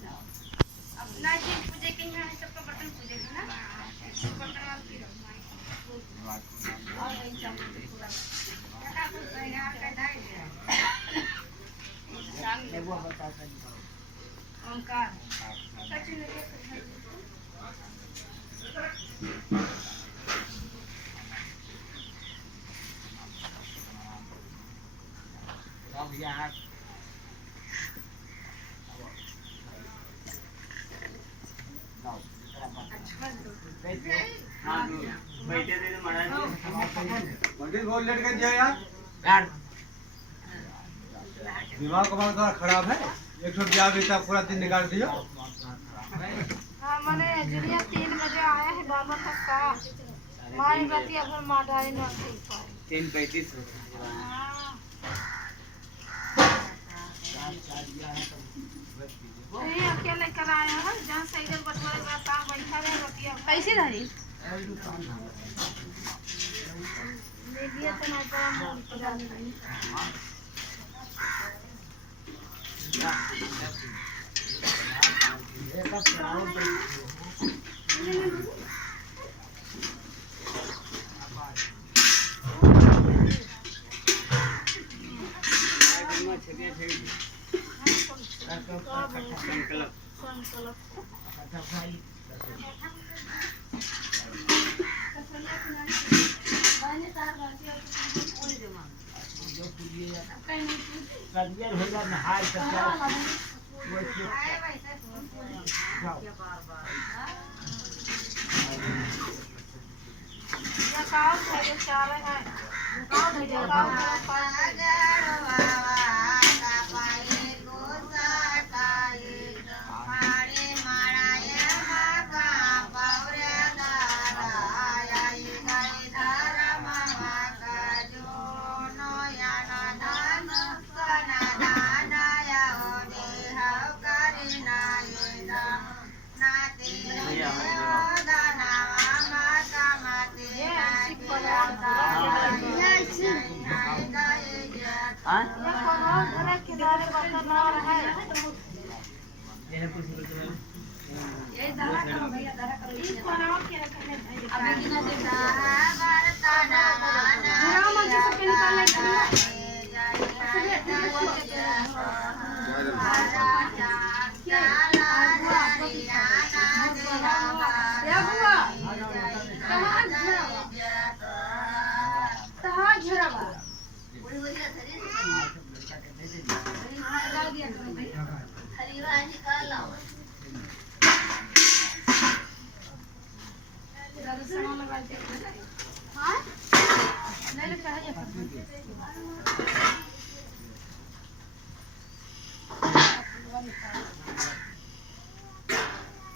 अपना जी पूजे के यहाँ सबका बर्तन पूजे के ना बर्तन वाल की और नहीं चाहिए पूरा क्या कुछ यहाँ का डाल दिया वो बता सकते ओंकार सच में अब यार बैठे थे महाराज बहुत लेट कर दिया यार दिमाग थोड़ा खराब है 150 बेटा पूरा दिन निकाल दिया। हाँ मैंने जुलिया 3 बजे आया है बाबा तक का मारी बती अगर माडाई ना ठीक पाए 3:35 ये अकेले कर आया है जहाँ साइकिल बटवारे का काम बैठा रहे बतिया कैसे रही ले लिया तो ना काम पता नहीं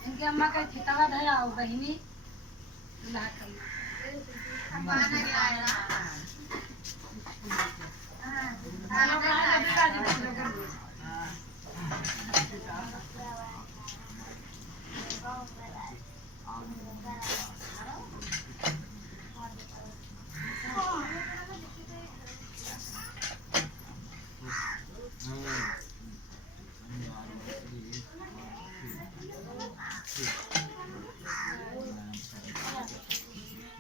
इनके अम्मा का खिताब है और बहिनी ला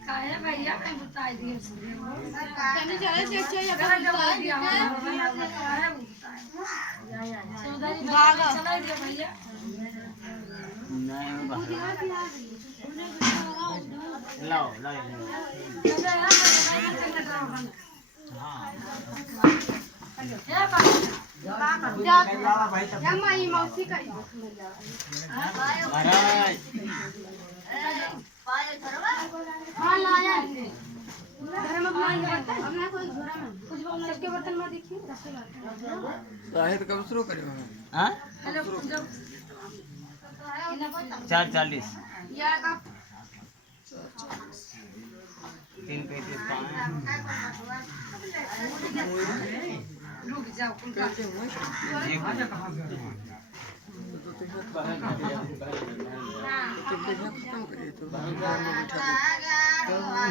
काहे भैया मैं बता दिए कहने जाए से अच्छा या कर बता दिया भागा चला दिया भैया लाओ माई मौसी का हाँ लाया घर में बनाई बर्तन हमने कोई घर में कुछ सबके बर्तन में देखिए राहित कब शुरू करें हाँ हेलो 4:40 या का 3:35 पाँच रुक जाओ उनका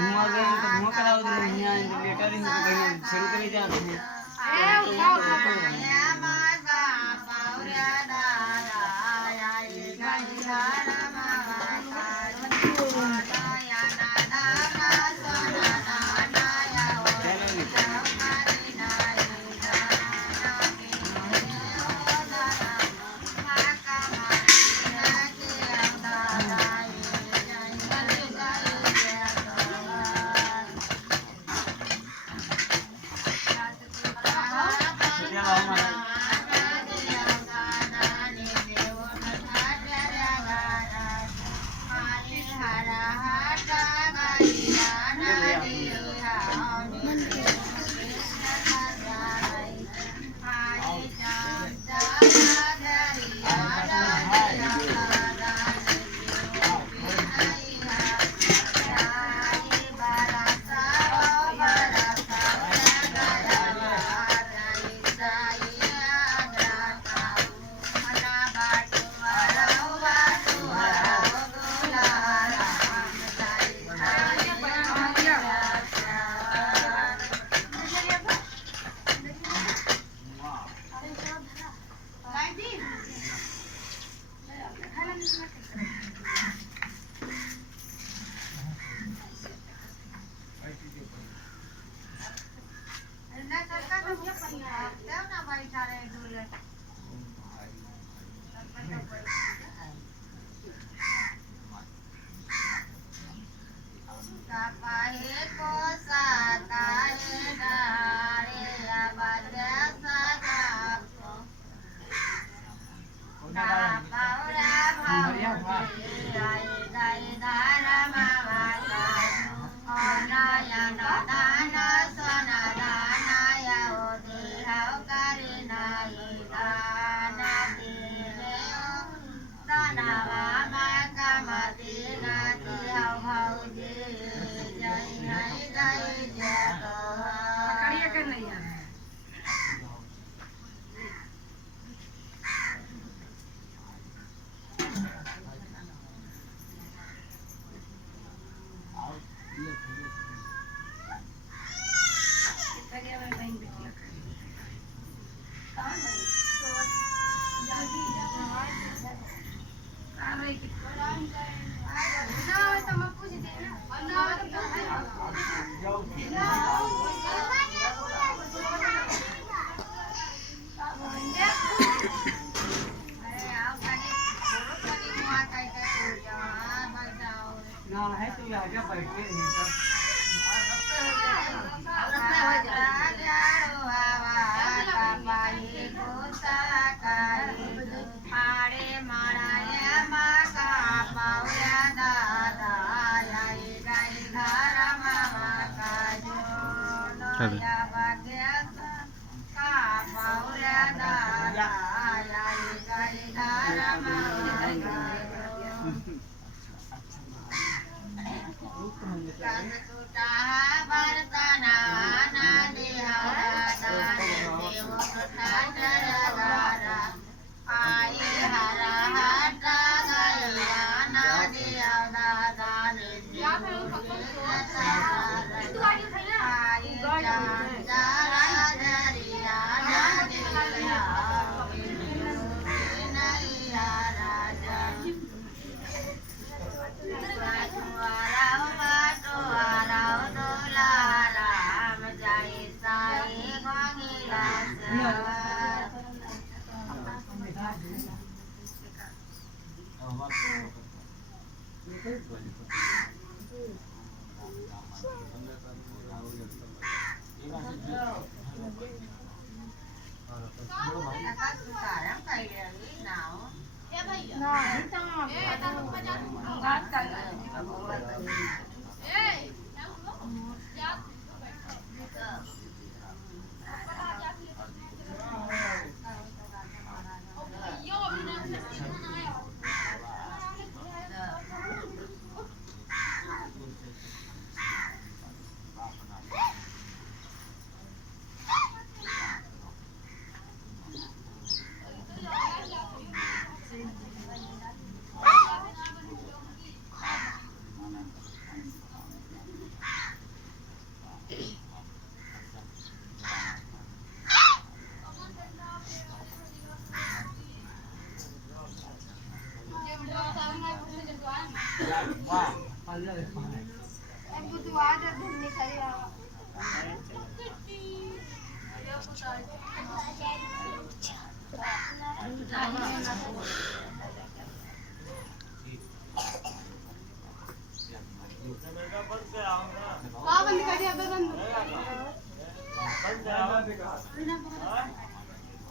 हुआ गए तो हुआ करा उधर यहाँ लेटर ही शुरू करे जाते हैं ए उठाओ गाड़ी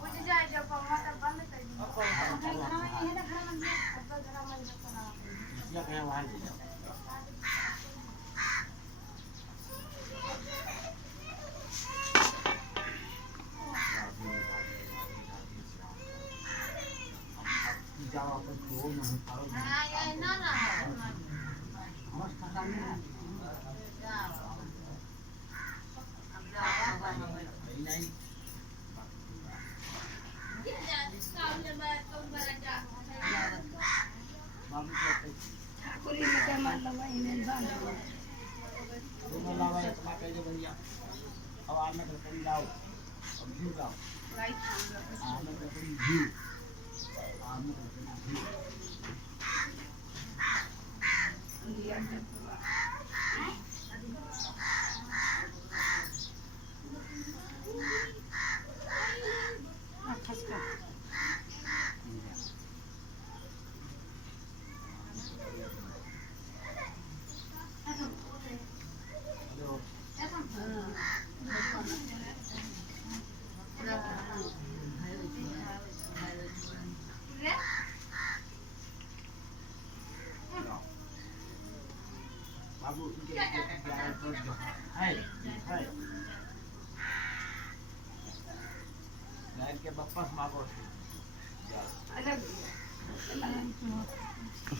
बुझ जाए जब मम्मा तब बंद कर दी पूरी लगा मतलब इन्हें बांध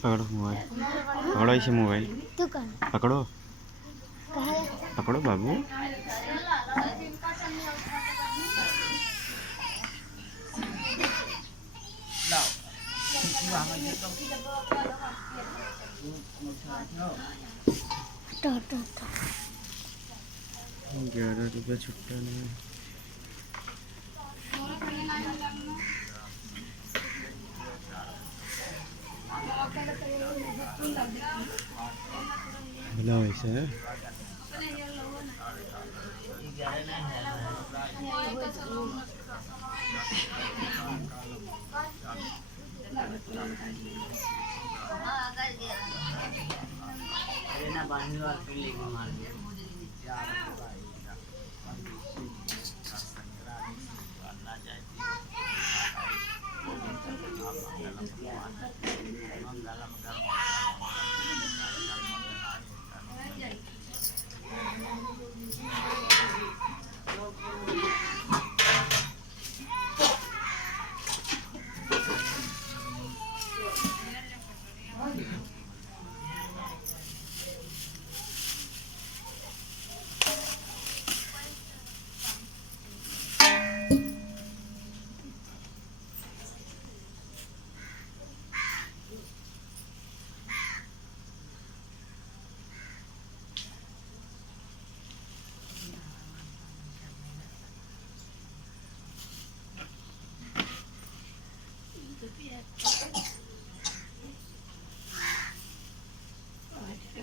पकड़ो मोबाइल, पकड़ो इसे मोबाइल, पकड़ो पकड़ो बाबू। ₹11 छुट्टा नहीं। भला वैसा है ना बांधने वाले लेके मार दिया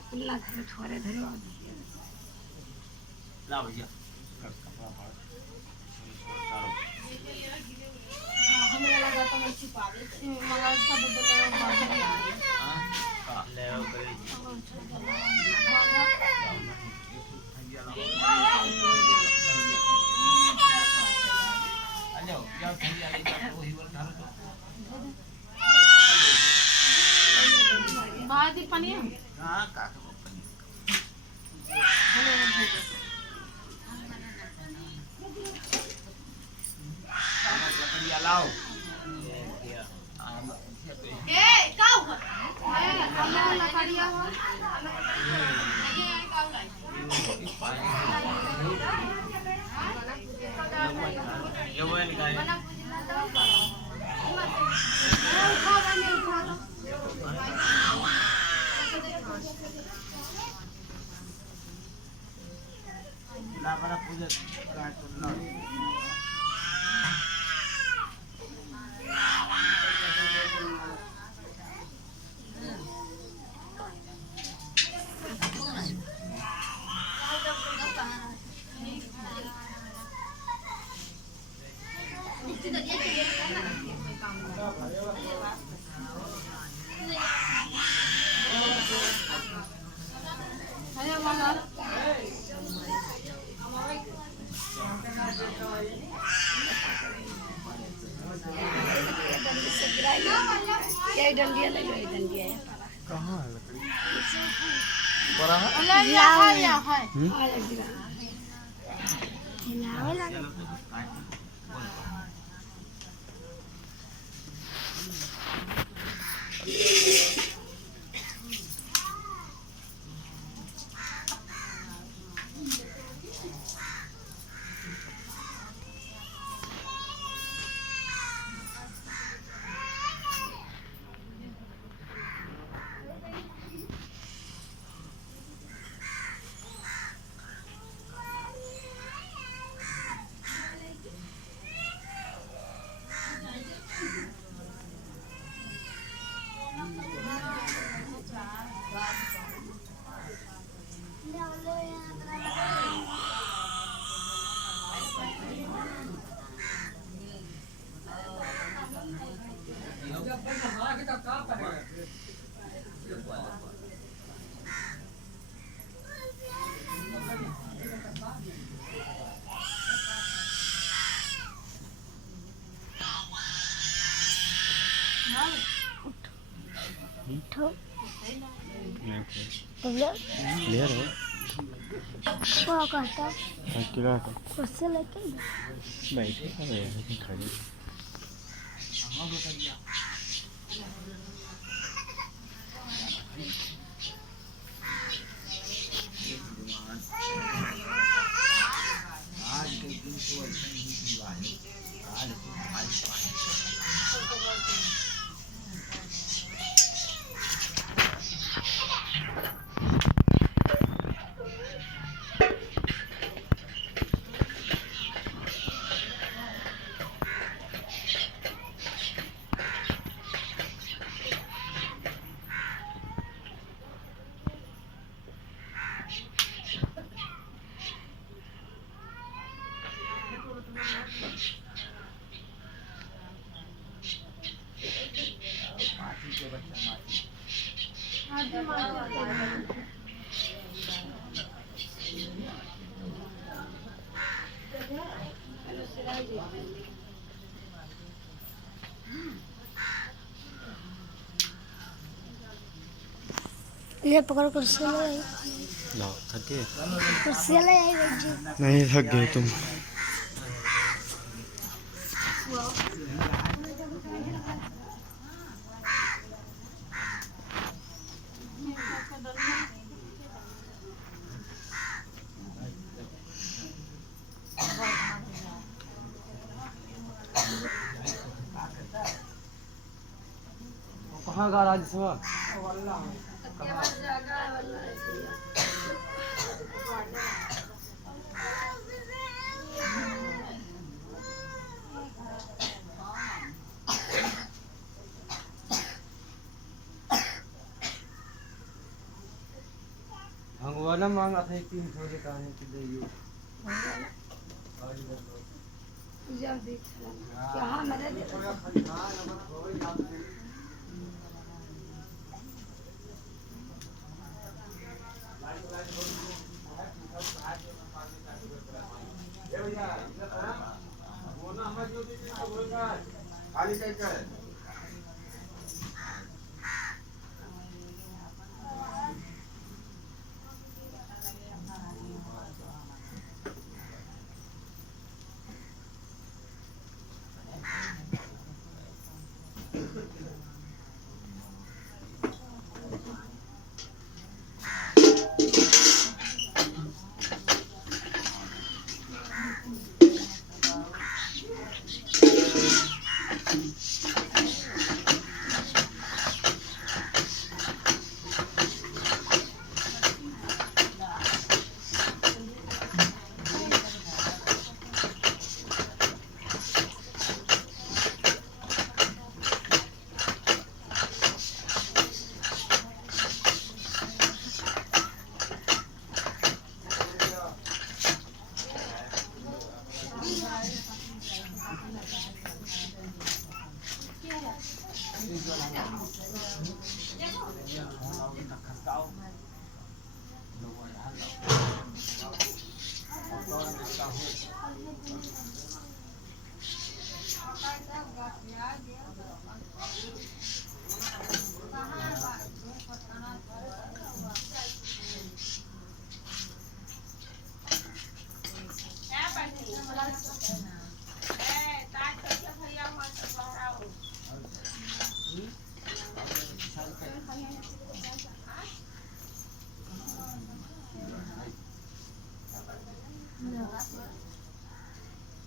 कुल्ला धरे छोरे धरे ला भैया हमें लगा तो मैं छिपा दे मगर सब बदल ले आओ करे आ जाओ क्या थैली वाली का वही वाला धारो तो बादी पानी हां का लाओ ए काऊ अल्लाह लकड़िया हो ये वो गाय ना बड़ा पूजा काट ना अरे वाला डंडिया नहीं है डंडिया है कहाँ है लकड़ी? ले रहे उससे लेके बैठे खड़े ये पकड़ कुर्सी ले आई लाओ थक गए कुर्सी ले आई जी नहीं थक गए तुम कहाँ गा राज्य सभा भगवान मांगा था 300 के कहने के लिए यहाँ मैंने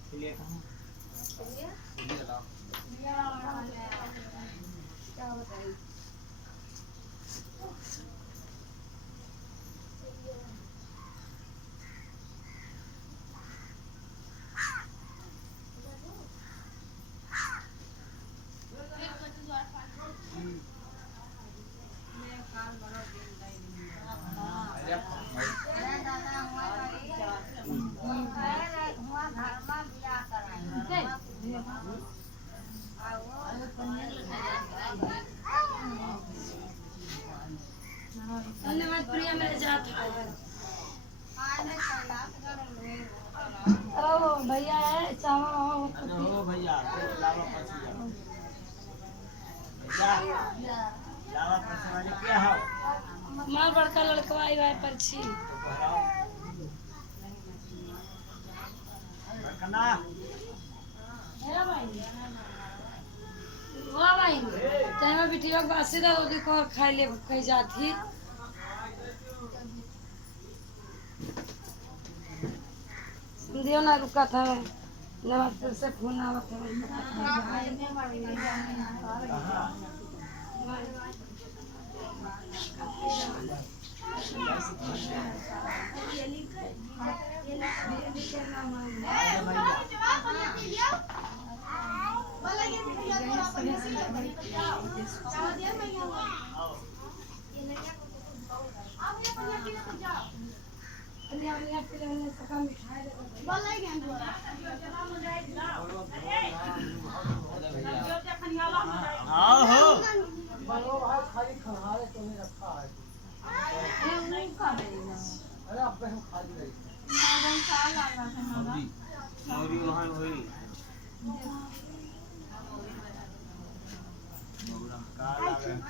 चलिए कहाँ क्या बताइए धन्यवाद प्रिया मेरे साथ ओ भैया है चावल हो भैया लावा पसी भैया लावा पसी वाले क्या है मार बड़का लड़कवा आई है परछी कना मेरा भाई वाह भाई तेरा बिटिया के बात सीधा रोटी को खाई ले कहीं जाती दियो ना रुका था नमस्ते से फोन आवत आओ हो खाली खंगारे तुम्हें रखा है अरे अब हम खाली रही मौरी वहाँ हुई का लागे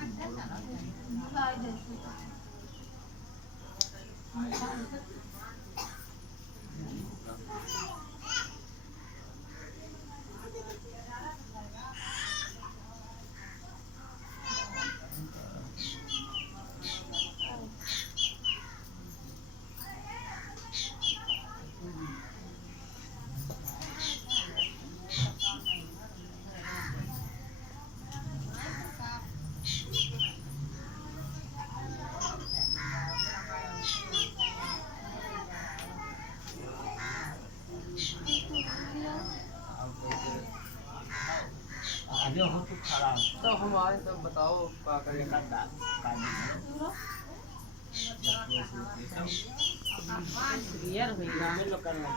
आगे हो तो खराब तो हमारे सब बताओ क्या करें यार भैया हमें लोग करना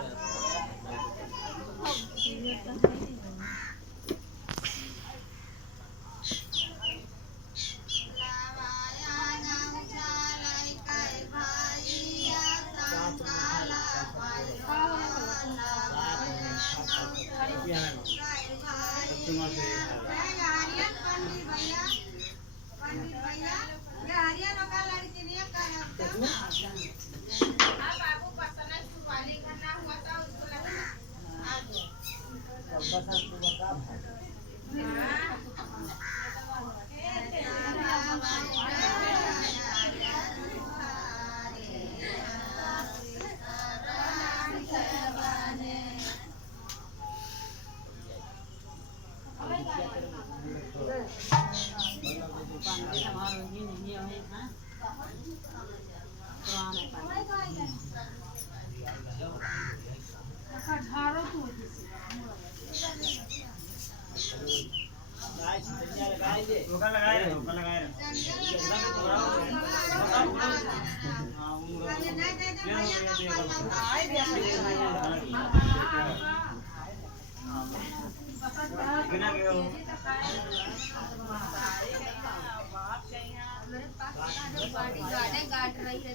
गाट रही है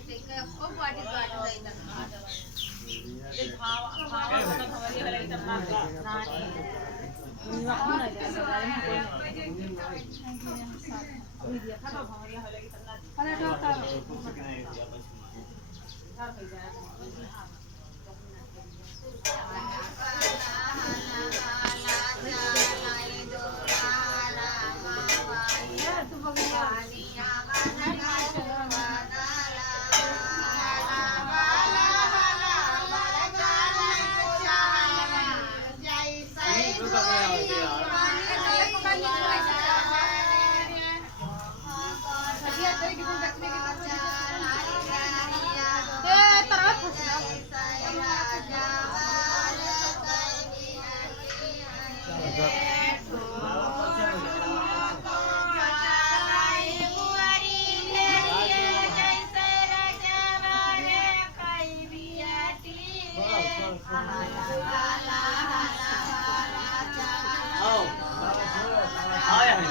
खूब बॉडी गाट रही अरे डॉक्टर आओ आया है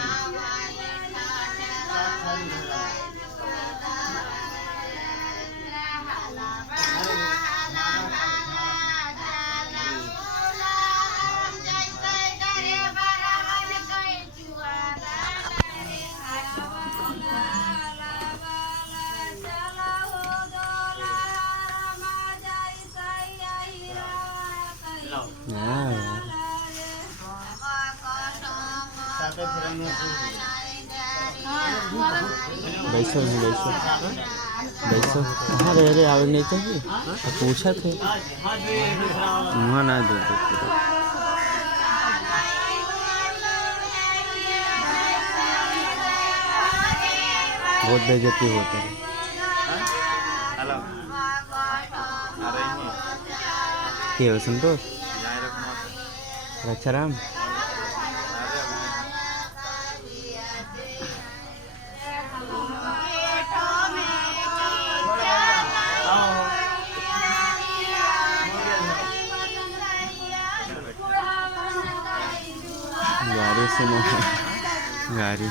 हाँ यार बैसो नहीं बैसो बैसो कहाँ रह रहे आवे नहीं चाहिए तो पूछा थे वहाँ ना दे बहुत बेइज्जती होती है हेलो आ रही हैं क्या संतोष रक्षाराम गाड़ी सुनो गाड़ी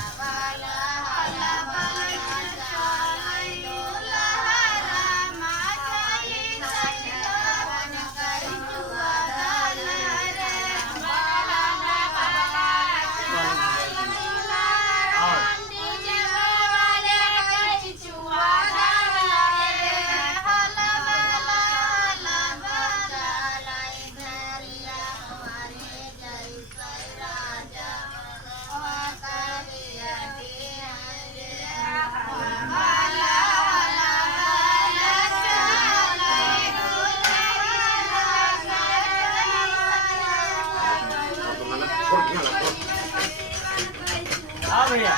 हाँ भैया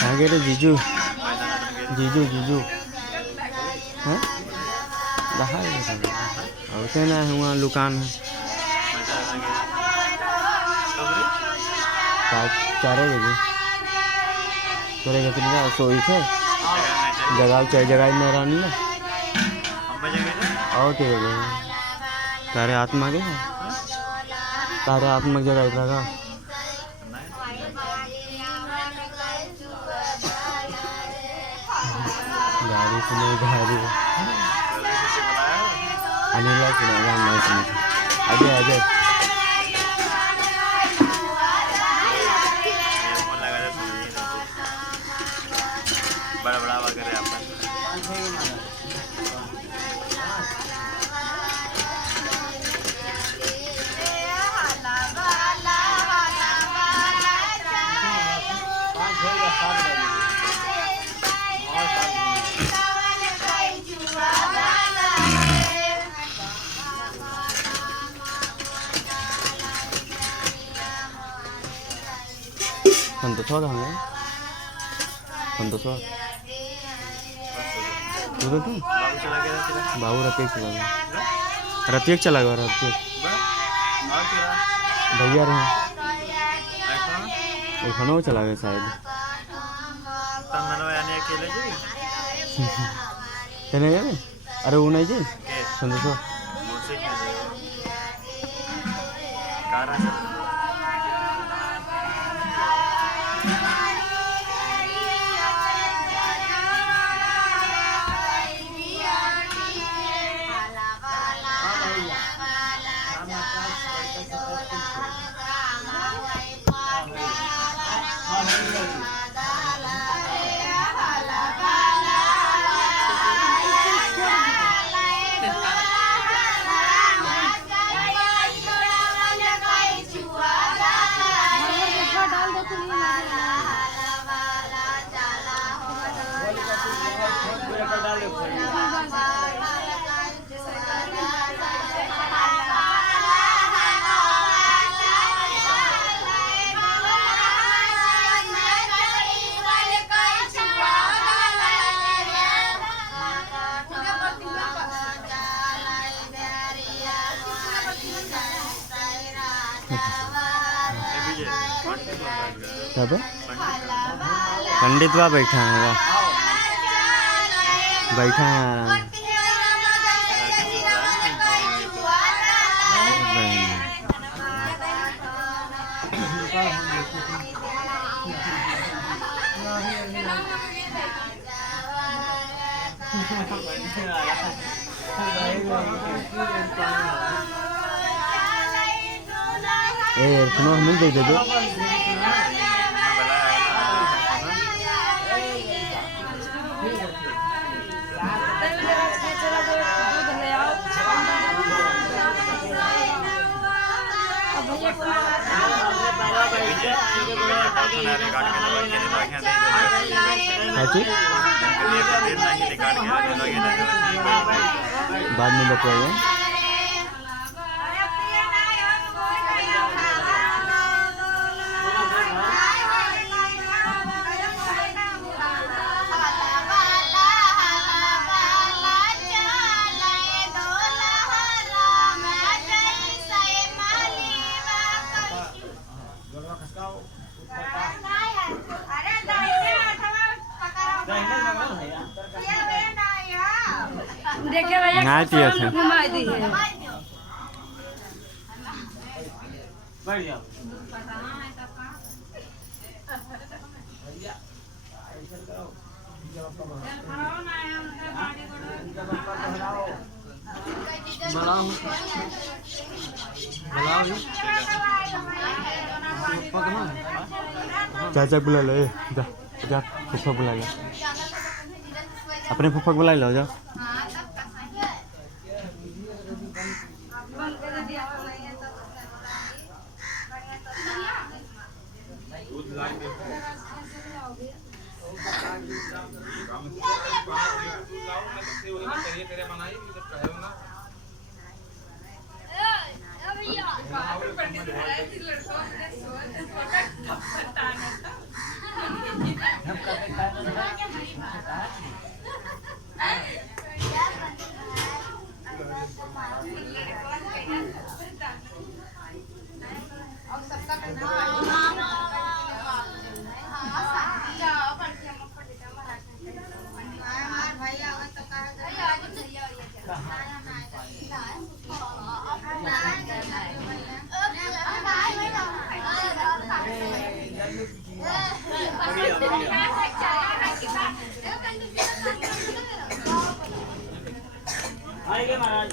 आगे रे जीजू जीजू जीजू हैं बाहर होते ना है वहाँ दुकान है 4 बजे तोरे कितनी का सोई थे जगह चाहे जगह में रानी ना और ठीक है तारे आत्मा के तारे आत्मा की जगह लगा गाड़ी सुने गाड़ी अनिला सुनेगा मैं सुने अजय अजय बड़ा बड़ा वगैरह आपका संतोष कहाँ है संतोष उधर तो बाबू रतिक चला गया रतिक चला गया रतिक भैया रहे एक वो चला गया शायद तेने गए अरे वो नहीं जी संतोष तब पंडित वहाँ बैठा है, बैठा है आराम। सुनो हमें दे दो। बाद में बताइए। देखे भैया घुमा दी है। बैठ जाओ। चाचा बुला लो, जा जा फूफा बुला लो, अपने फूफा बुला लो, जाओ।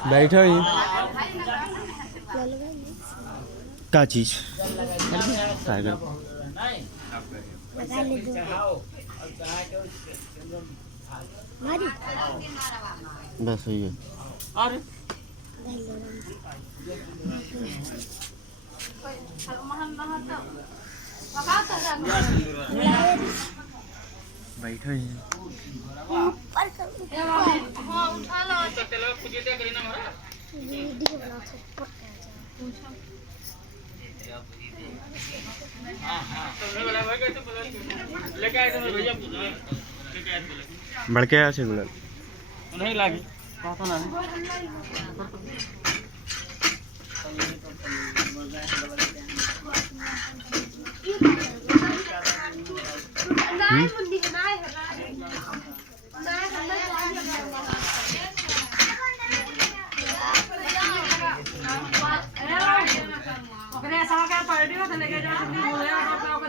बैठो ही क्या चीज बस वही है। बैठो ही बड़के से गुलाल नहीं लागी पता ना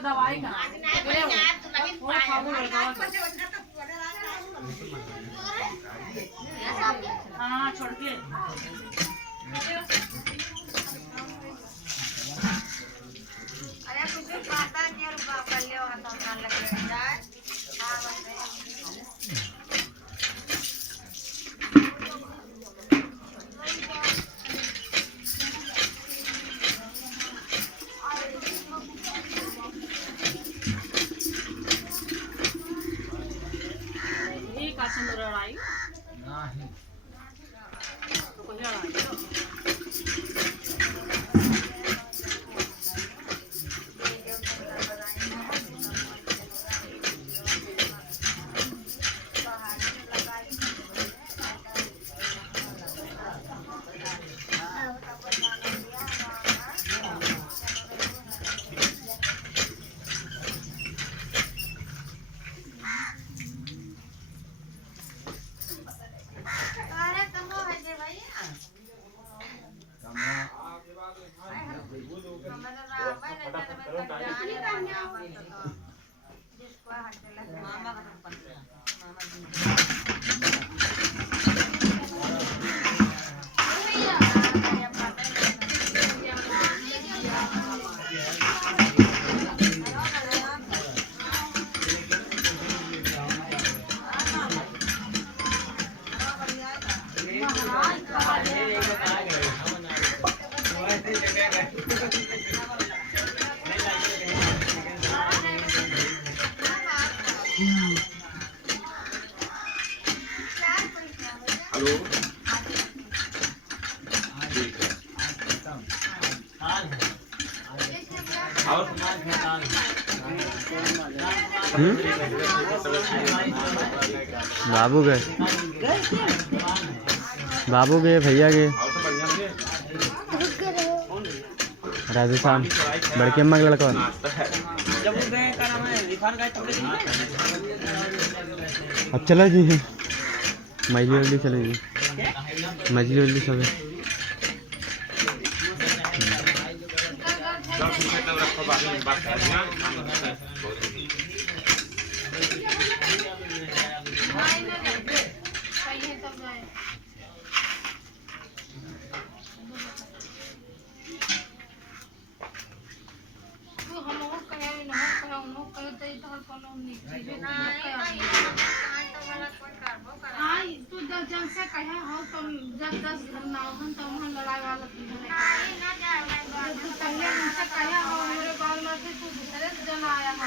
दवाई का हाँ छोड़ के अरे कुछ पता नहीं रुपा कर लियो हाथ में लग रहा है। महाराज का हेलो और बाबू गए, बाबू गए, भैया गए, और तो बढ़िया से राजस्थान बड़के अम्मा का लड़का। नाश्ता है। जब वो गए क्या नाम है रिफान गए तब नहीं अब चला जी मछली वछली चले जी, मछली वछली सब है। सब कुछ तब रखो, बाकी में बात कर दिया। तू जब से कहे हो तुम जब 10 घर ना हो तो वहाँ लड़ाई वाला तू पहले मुझसे कहे हो मेरे बाल में तू दूसरे से जन आया हो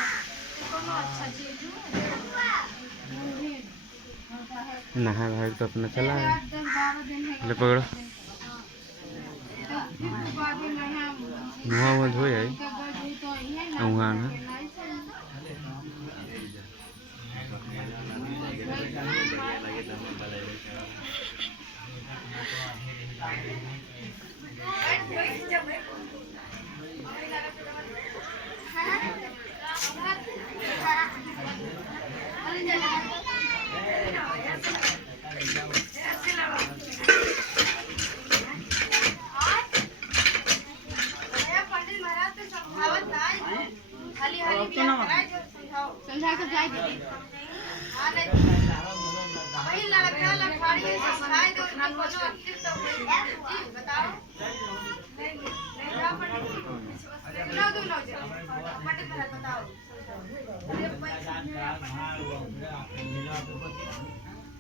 तो कोनो अच्छा चीज नहा भाई तो अपना चला है। 10-12 दिन है ले पकड़ो, बाद में नहा मुँह वहाँ धोए है तो ये वहाँ ना समझा के जाए वही लड़का लड़ाड़ी सिखाए दो ना कोनो अच्छी तो बताओ नहीं ना दो ना पंडित महाराज बताओ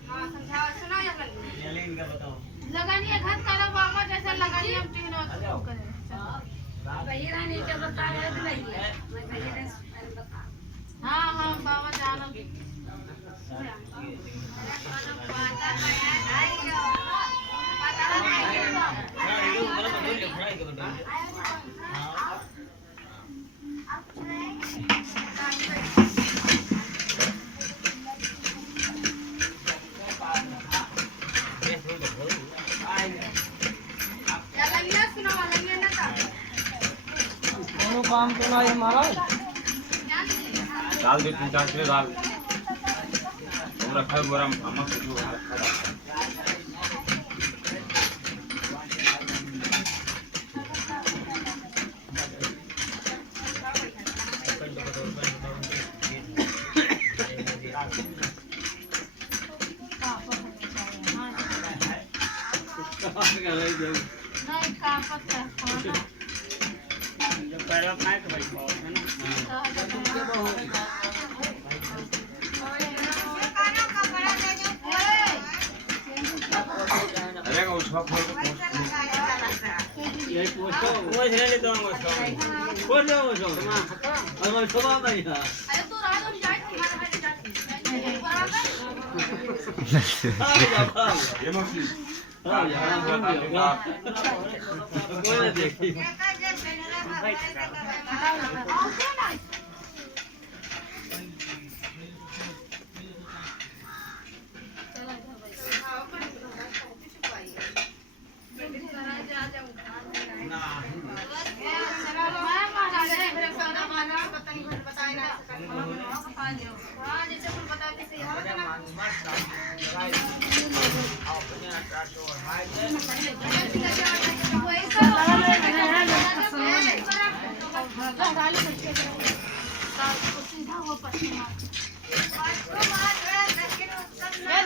हाँ समझाओ सुना या लगानी घात करो बाबा जैसा लगानी हम तीन करें हाँ हाँ बाबा जानो काम तो नहीं हमारा दाल दे 3-4 किलो दाल तुम रखा है बोरा अम्मा को जो रखा है। नहीं का पता है पैरा खाए तो भाई बहुत है ना अरे का उसका फोन ये पूछो वो है ले तो वो बोल दो वो और वो सुबह भाई अरे तू रात में जाए ये मछली हां यार बोल देखी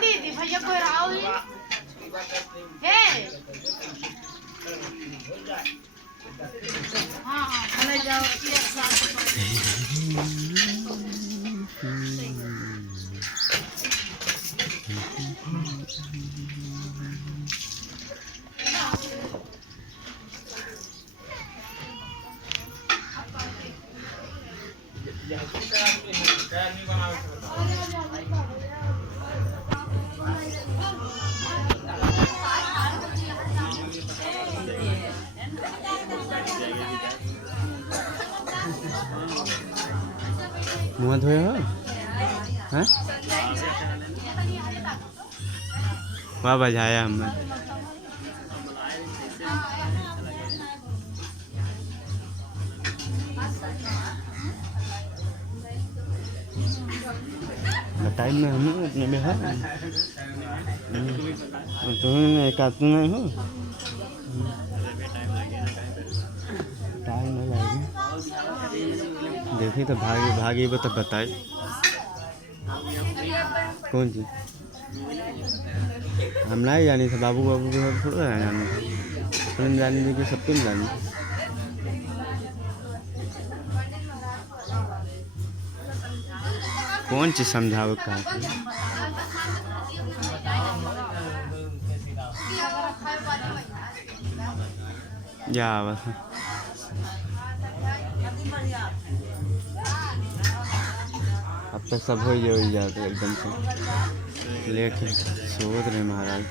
दीदी भैया कोई राव है हाँ हाँ चले जाओ मुँह धोए हो हैं? वहाँ बजाया हमने टाइम में हम अपने में है तुम्हें एक आदमी नहीं हो टाइम नहीं लगेगी देखी तो भागी वो तो बताए कौन चीज हम नहीं जानी थे बाबू के घर थोड़ा जाने फिल्म जाने की सब फिल्म जानी कौन चीज समझाओ कहा या बस अब तक सब हो जाते एकदम से लेके सोच रहे महाराज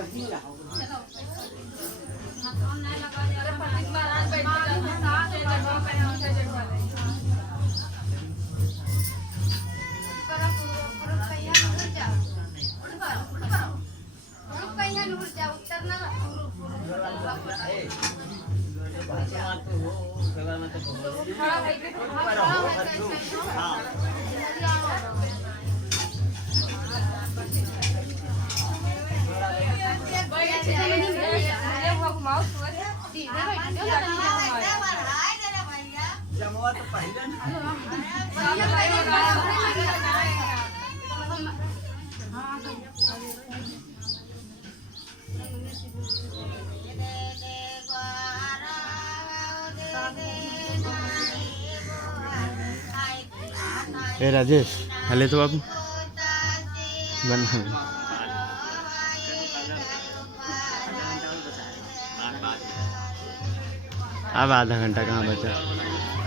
भैया हाँ भैया तुम ए राजेश हले तो अब बन अब आधा घंटा कहाँ बचा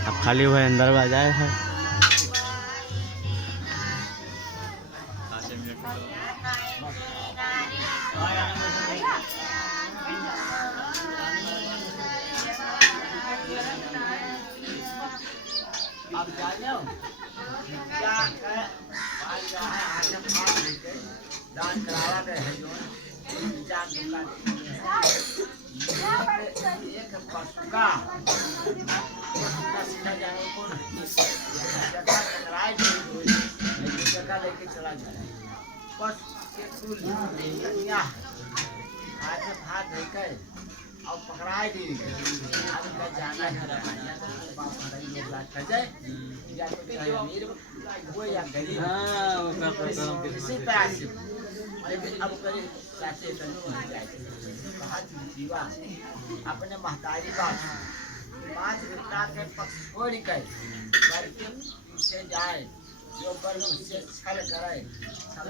अब खाली हुआ अंदर आ जाए है पकड़ाई दी जाना है या गरीब इसी तरह से लेकिन अब जीवा अपने महतारी बात पांच विस्तार के पक्ष छोड़ के पीछे जाए जो वर्ग से छल करे छल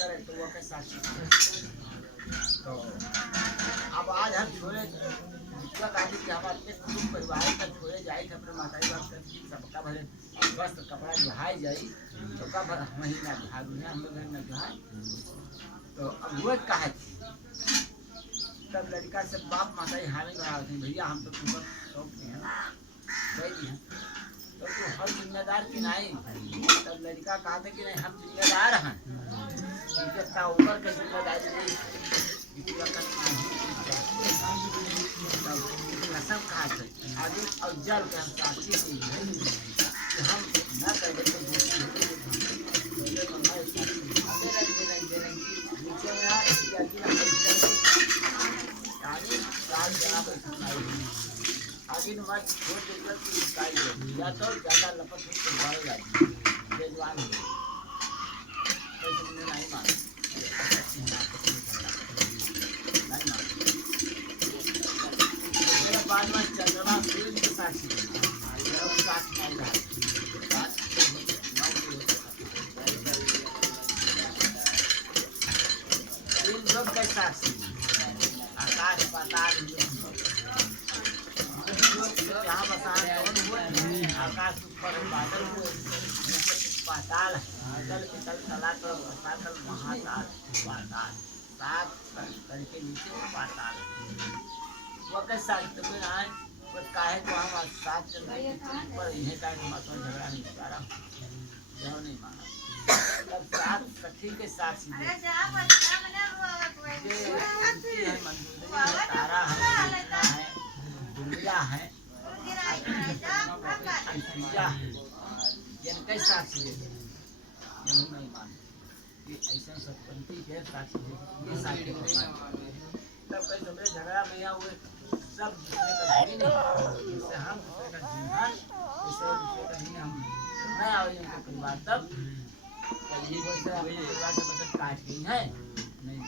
करे तो वो के साक्षी तो अब आज हम छोड़े दिक्कत आदि कि हम अपने कुटुंब परिवार का छोड़े जाए कि अपने माता बाप सबका भरे वस्त्र कपड़ा नहाई जाए तो का भर महीना बिहार में हम लोग न नहाए तो अब वो कहा तब लड़का से बाप माता हानि बढ़ा भैया हम तो तुमको शौक हैं सही हैं तो तू हर जिम्मेदार की नहीं तब लड़का कहा था कि नहीं हम जिम्मेदार हैं जितना ऊपर की जिम्मेदारी नहीं कसम कहा था आगे और जल के हम साक्षी की हम न कर देते आगे नमाज छोड़ देकर या तो का लपट हुई तो बड़े जाती बेजवान हो गई कैसे तुमने नहीं माना नहीं माना उसके बाद में चंद्रमा सूर्य के साक्षी साक्षी नहीं रहा लोग का साक्षी आकाश पाताल यहाँ बसान कौन हुए आकाश ऊपर बादल हुए पाताल जल पितल तलातल रसातल महाताल पाताल सात करके नीचे पाताल वो कैसा तो फिर आए पर काहे को हम सात पर इन्हें काहे को मतलब झगड़ा नहीं कर रहा जो नहीं माना तब सात सखी के साथ सीधे है तारा है दुनिया है अंतिया है जिनके साथ सीधे नहीं माना ये ऐसा सतपंथी के साथ सीधे ये साथी तब कई झगड़े झगड़ा भैया हुए सब दूसरे का धनी नहीं जिससे हम दूसरे का जीवन जिससे दूसरे का धनी हम नहीं आवे उनके परिवार तब ये परिवार के बचत काट गई है नहीं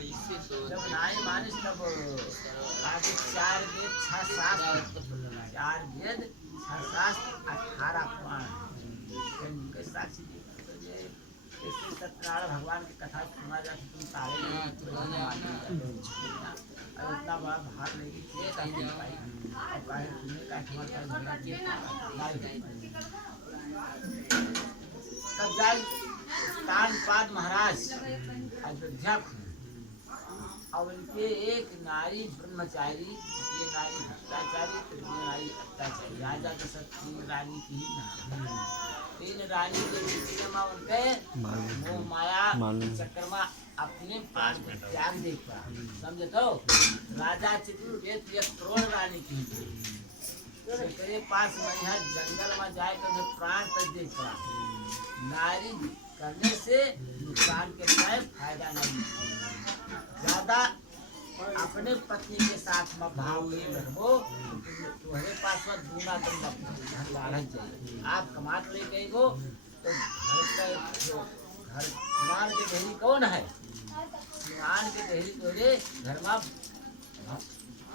जब नाई मानिस तब आगे 4 वेद 6 शास्त्र 4 वेद 6 शास्त्र 18 पुराण इनके साक्षी इससे सत्यनारायण भगवान की कथा सुना जाती तुम सारे इतना बड़ा भार नहीं तब जाए कानपाद महाराज अयोध्या और उनके एक नारी ब्रह्मचारी ये नारी भ्रष्टाचारी तृतीय नारी अत्याचारी राजा के सब 3 रानी की ही 3 रानी के विषयमा उनके मोह माया चक्कर में अपने प्राण को त्याग देख पड़ा समझे तो राजा चित्रगुप्त 1 करोड़ रानी की तेरे पास महिला जंगल में जाए तो प्राण तक देख पड़ा नारी करने से नुकसान के समय फायदा नहीं ज्यादा अपने पत्नी के साथ में भाव नहीं रखो तुम्हारे पास में दूना तुम बढ़ जाए आप कमात ले गए हो तो घर का जो घर सिमान के देहरी कौन है सिमान के देहरी तोरे घर में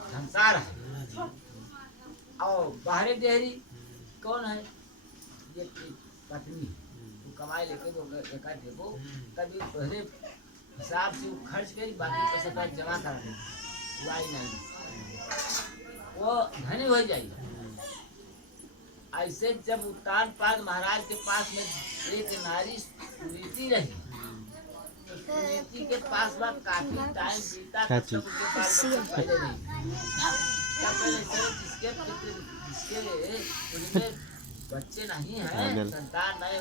संसार है और बाहरी देहरी कौन है ये पत्नी कमाई लेके वो एका देखो कभी पहले हिसाब से वो खर्च करी बाकी पैसा का जमा कर दे वाई नहीं वो धनी हो जाएगा ऐसे जब उत्तानपाद महाराज के पास में एक नारी सुनीति रही तो सुनीति के पास में काफी टाइम बीता तब तक उसके पास पहले नहीं तब पहले जिसके उनमें बच्चे नहीं हैं संतान नहीं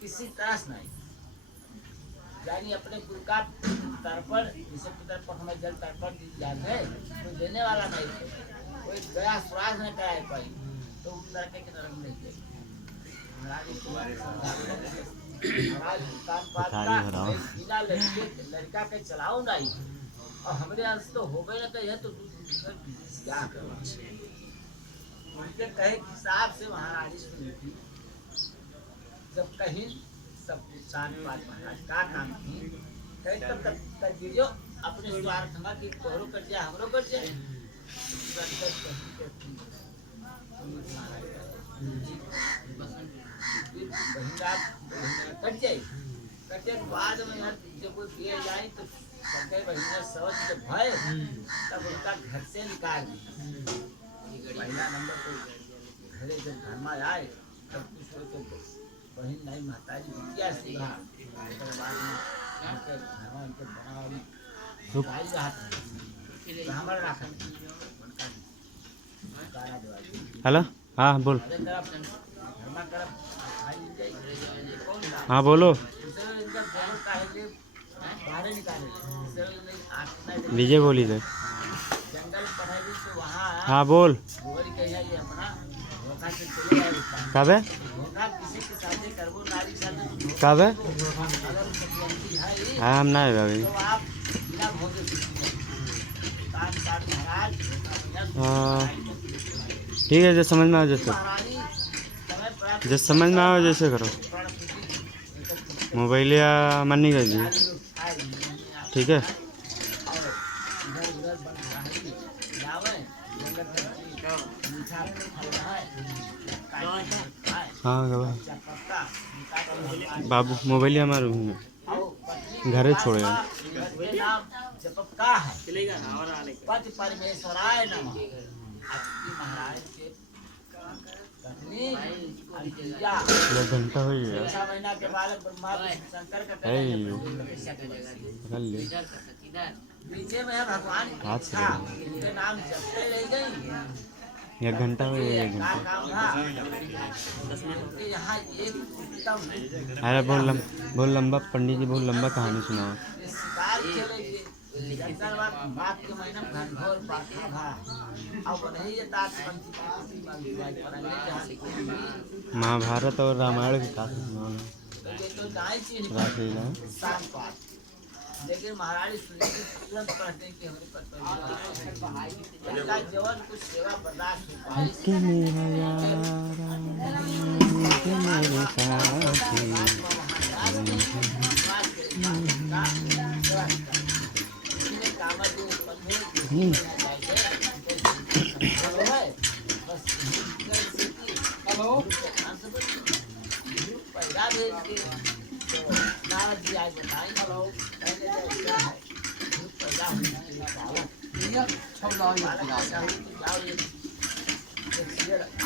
किसी तरह से नहीं यानी अपने गुरु का तर्पण जिसे पितरपक्ष में जल तर्पण दी जाती है कोई देने वाला नहीं कोई गया श्राद्ध नहीं कराए पाई तो लड़के के नरक नहीं गए लड़का के चलाओ नहीं और हमारे अंश तो हो गए ना तो यह तो क्या करवा उनके कहे हिसाब से महाराज सुनी जब कहीं सब कानपाद महाराज का काम थी कहीं तब तक गिरियो अपने स्वार्थ में कि तोहरो कर जाए हमरो कर जाए कट जाए कटे के बाद में यार जब कोई पिए जाए तो संजय बहिना सोच के भय तब उनका घर से निकाल दिया पहला नंबर तो घरे जब घर में आए तब कुछ तो बहन नहीं महतारी बिटिया से कहा उसके बाद में उनके घर में उनके बनावली भाई रहा तो हमारा राखन उनका कारा दवा हेलो हाँ बोल अरे तरफ घर में तरफ भाई जाए कौन था हाँ बोलो दूसरे इनका दोनों काहे बाहर निकाले विजय बोली थे जंगल पढ़ाई से वहाँ हाँ बोल गोबर के ये अपना धोखा से चले आए कब है धोखा किसी के साथ करबो नारी साथ कब है अगर सत्यांशी है हाँ हम ना है अभी तो आप बिना भोगे कान महाराज हाँ ठीक है, जो समझ में आओ जैसे महारानी समय प्राप्त जो समझ में आओ जैसे करो। मोबाइल या मनी कर दी, ठीक है। हाँ गवा बाबू मोबाइल हमारे घरे छोड़े जपका है पति परमेश्वराय नमः। महाराज के पत्नी अनसुईया 1 घंटा हो गया 6 महीना के बालक ब्रह्मा शंकर का है कन्या यो। कर ले नीचे में है भगवान की हाथ से इच्छा, इनके नाम जपते रह गई। 1 घंटा हो गया 1 क्या घंटा। काम था उनके यहाँ एक उत्तम अरे बहुत लंबा पंडित जी बहुत लंबा कहानी सुनाओ। ये शिकार खेले थे जंगल में बात के महीने में घनघोर पाती था। अब नहीं ये तात पंछी की परंगे जहाँ महाभारत और रामायण की कहानी सुनाओ। तो ये तो गाय चीज रासलीला शाम पाठ, लेकिन महाराज सुनी तुरंत पढ़ते कि हमारे पर इनका जवन कुछ सेवा बर्दाश्त हो पाई। कि मेरा यारा कि मेरे साथी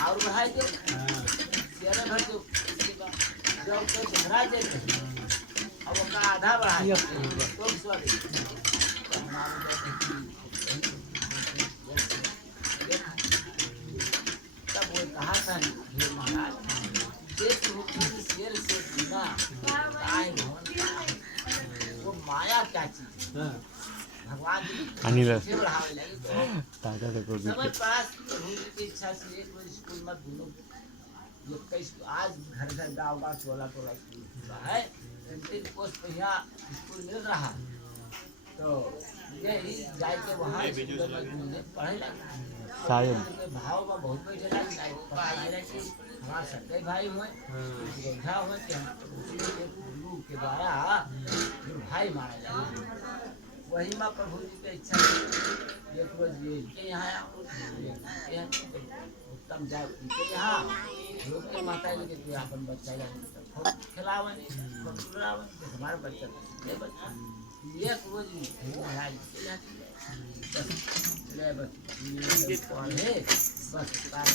और बढ़ाई दो शेयर भर दो जब तक घरा देते अब उनका आधा बढ़ा तो तब वो कहा था महाराज शेर से बिना गाय भवन वो माया क्या चीज भगवान अनिल जी बढ़ावे लगे तो ताजा देखो समय पास प्रभु जी की इच्छा से एक बार स्कूल मत भूलो। ये कई आज घर घर गाँव गाँव टोला टोला स्कूल खुला है, 3 कोस पहिया स्कूल मिल रहा है। तो ये जाए के वहाँ स्कूल में घूमने पढ़े लगे शायद के भाव में बहुत बैठे लगे पढ़ाई कि हमारे सके भाई हुए योद्धा हुए कि हम गुरु के द्वारा गुरु भाई माना जाए। वही माँ प्रभु जी की इच्छा एक रोज ये के यहाँ उत्तम जाए उनके यहाँ लोग के माता जी के अपन बच्चा खिलावन हमारे बच्चा ये बच्चा एक रोज महाराज पढ़े बस बात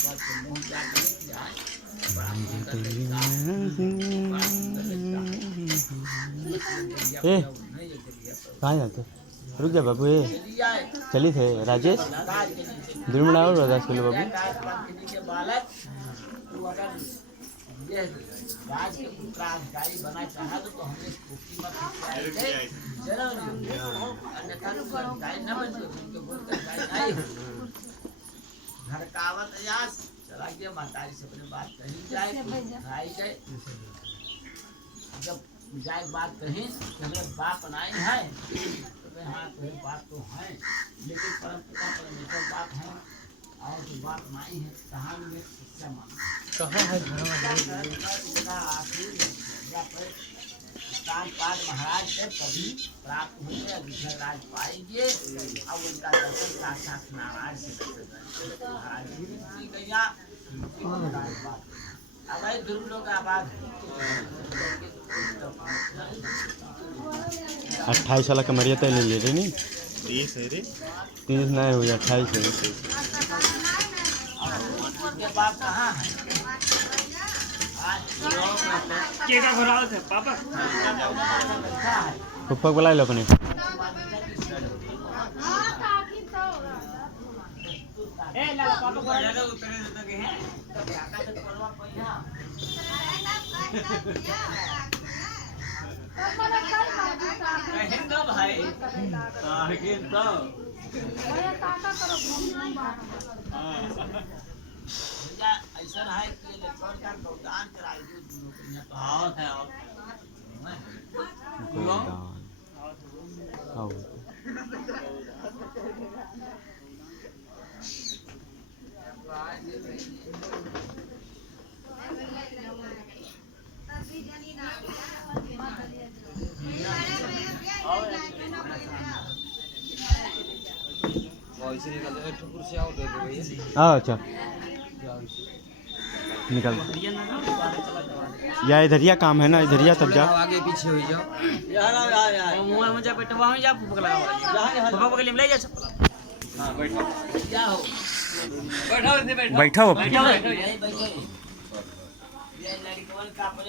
मुँह जाके जाए कहाँ जाते रुक जा बाबू। ये चली थे राजेश दुर्मड़ा और बर्दाश्त कर लो बाबू। के बालक तू अगर ये राज के उत्तराधिकारी बना चाहा तो हमें मुक्ति मत जरूर अन्यथा तो गाय न बन उनके बोल कर गाय नहीं हो। घर कावत यास चला गया माता जी से अपनी बात कही जाए आई गए जब जाए बात कहीं कि हमें बाप बनाए हैं तो हाँ तुम्हें बाप तो है लेकिन परम पिता परमेश्वर बाप है और जो बाप माई है कहाँ में शिक्षा मानो कहाँ है पाद महाराज से कभी प्राप्त हुए विजय राज पाएंगे अब उनका दर्शन साक्षात नारायण से महाराज गैया अब भाई दुर्गुणों का आवाज 28 वाला कमरिया तय ले रही नहीं 30 है रे 30 नहीं हुई 28 है। उनके बाप कहाँ है केका घोरावत है पापा बैठा है पप्पा को बुला लो अपने। ए लगा पापा घोरा उतरे के हैं हिंदू भाई तारके तो ऐसा है कि इलेक्ट्रॉन का भुगतान कराई दो नौकरियां तो हाँ है आओ हाँ अच्छा निकल या इधरिया काम है ना इधरिया तब जा आगे पीछे हो जाओ यार मुंह में जा पेटवा में जा पकड़ा पापा पकड़ ले जा हां बैठो जाओ बैठो यही बैठो ये लड़कों का अपन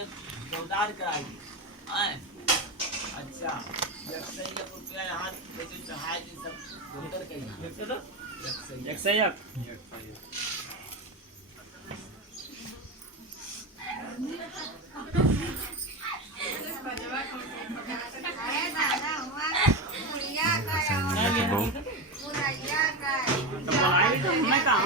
जोरदार कराएगी हां अच्छा ₹100 यहां बेचो चढ़ाए दिन सब जोरदार कहीं 100 मैं काम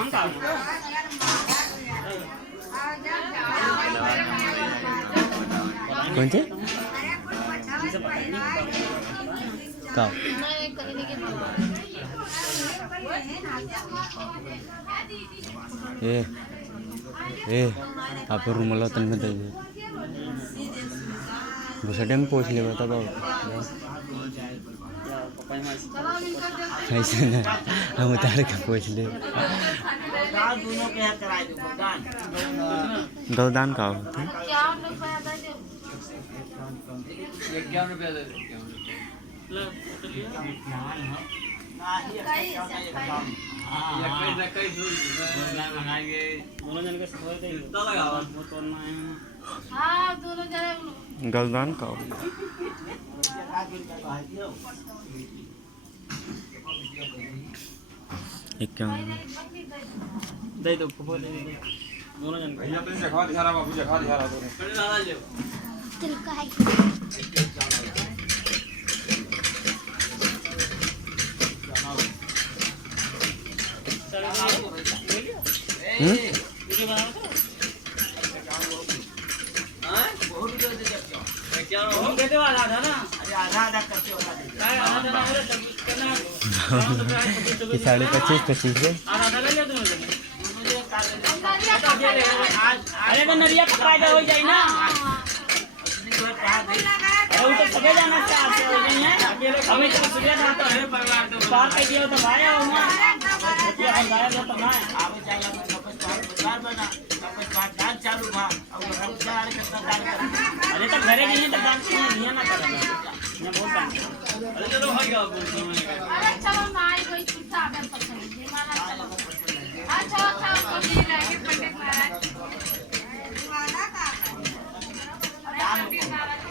कौन से का ए आप रूम लो तन में दे बुसडे में पूछ ले बता ऐसे ना हम उतार के पूछ ले दोनों के हाथ कराए दो गौदान का होता है ₹51 दे गौदान का दे दो दोनों जन भैया तो जगह दिखा रहा बाबू जगह दिखा रहा कि 25.25 है अरे तो नरिया पकड़ा दे हो जाए ना और तो सभी जाना चाहते हो नहीं है हमें तो सुबह जाता है परिवार तो बाहर पे दिया तो भाई हो ना ये हमारा तो ना आवे चाहिए परिवार बना डांस चालू भा और हम चार के सरकार अरे तो घरे नहीं तो डांस नहीं ना करेगा मैं बोलता हूं अरे चलो भाई का अरे चलो ना आई कोई छुट्टा आदर पसंद है माना चलो अच्छा कभी रहेंगे पंडित महाराज दीवाना का अरे पंडित महाराज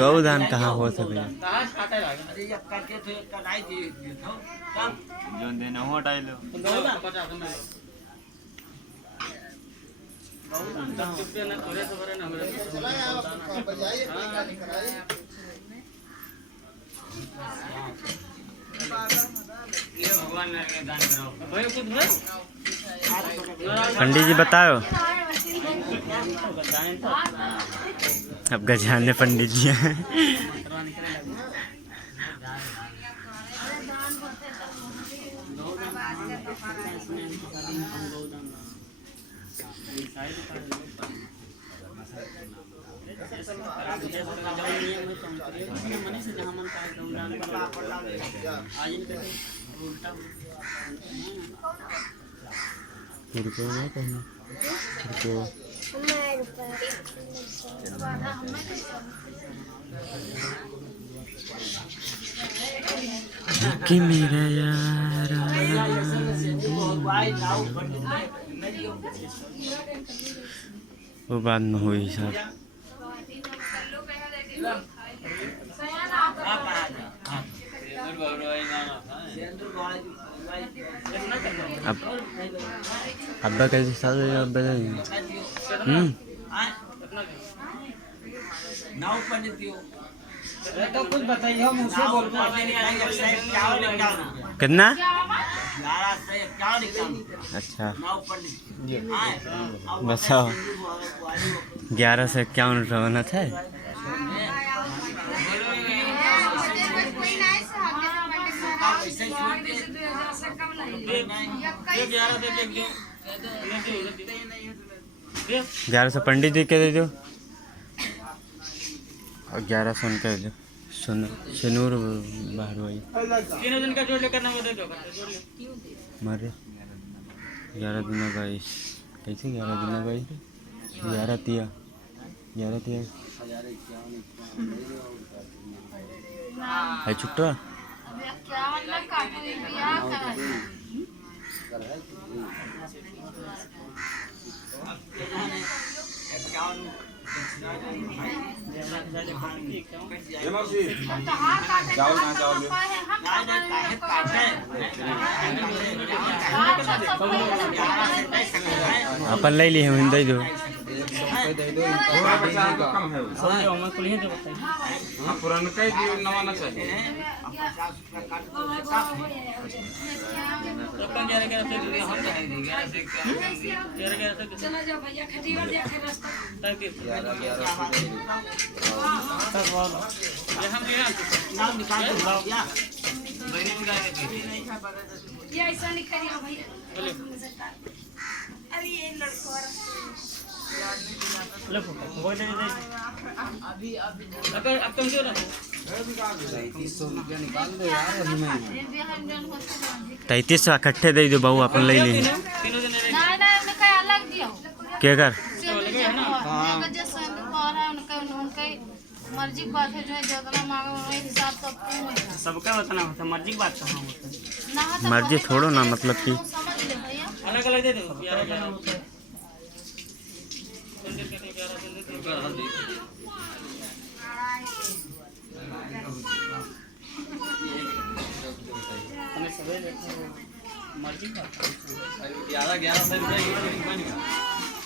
गौदान कहाँ हो सके अरे ये करके तो कराई दी तो कब जो देना हो हटाई लो गौदान पता तुम्हें गौदान तब चुपके ना थोड़े से बड़े ना मेरे ये भगवान ने दान कराओ भाई खुद भाई पंडित जी बताओ अब गजाने पंडित जी हैं रुपये नहीं कहना कि मेरा यार वो बात में हुई सब अब्बा कैसे साल अब्बा नाव पंडित दियो तो कुछ बताइए हम उसे बोल कितना 11 से 51 अच्छा 9 पंडित आए बताओ 11 से 51 रवाना था। कोई नहीं से हम ऐसे छोड़ दे ये 11 से देख दो 11 से पंडित जी के दे दो और 11 से उनका दे दो। सुनूर बाहर भाई तीनों दिन का जोड़ लेकर ना दे दो जोड़ ले मारे 11 दूना 22 कैसे 11 दूना 22 11 तिया 11 तिया है छुट्टा क्या मतलब काटने बियाह करा ये मौसी कहाँ काटे चावल ना चावल ले। अपन ले ली हम दे दो। थोड़ा बचा है तो कम है वो। समझो मैं कुल ही दे बताइए हाँ पुराना का ही नवा ना चाहिए। अपन 11 से दे हम नहीं दे 11 से चला जाओ भैया खटीवा देखे रास्ता तक 11 ये हम ले नाम निकाल दो क्या ये ऐसा नहीं करिए भैया बोले अरे ये लड़का ले फोटो वो दे दे अभी अब तुम क्यों ना 33 इकट्ठे दे दो बहू अपन ले ली। तीनों दिन नहीं नहीं उनका अलग दियो क्या कर उनका मर्जी की बात है जो है जितना मांगो वही हिसाब तो सबका बताना होता मर्जी की बात कहाँ होता ना मर्जी छोड़ो ना मतलब कि समझ ले भैया अलग अलग दे दो 11 मर्जी का 11 से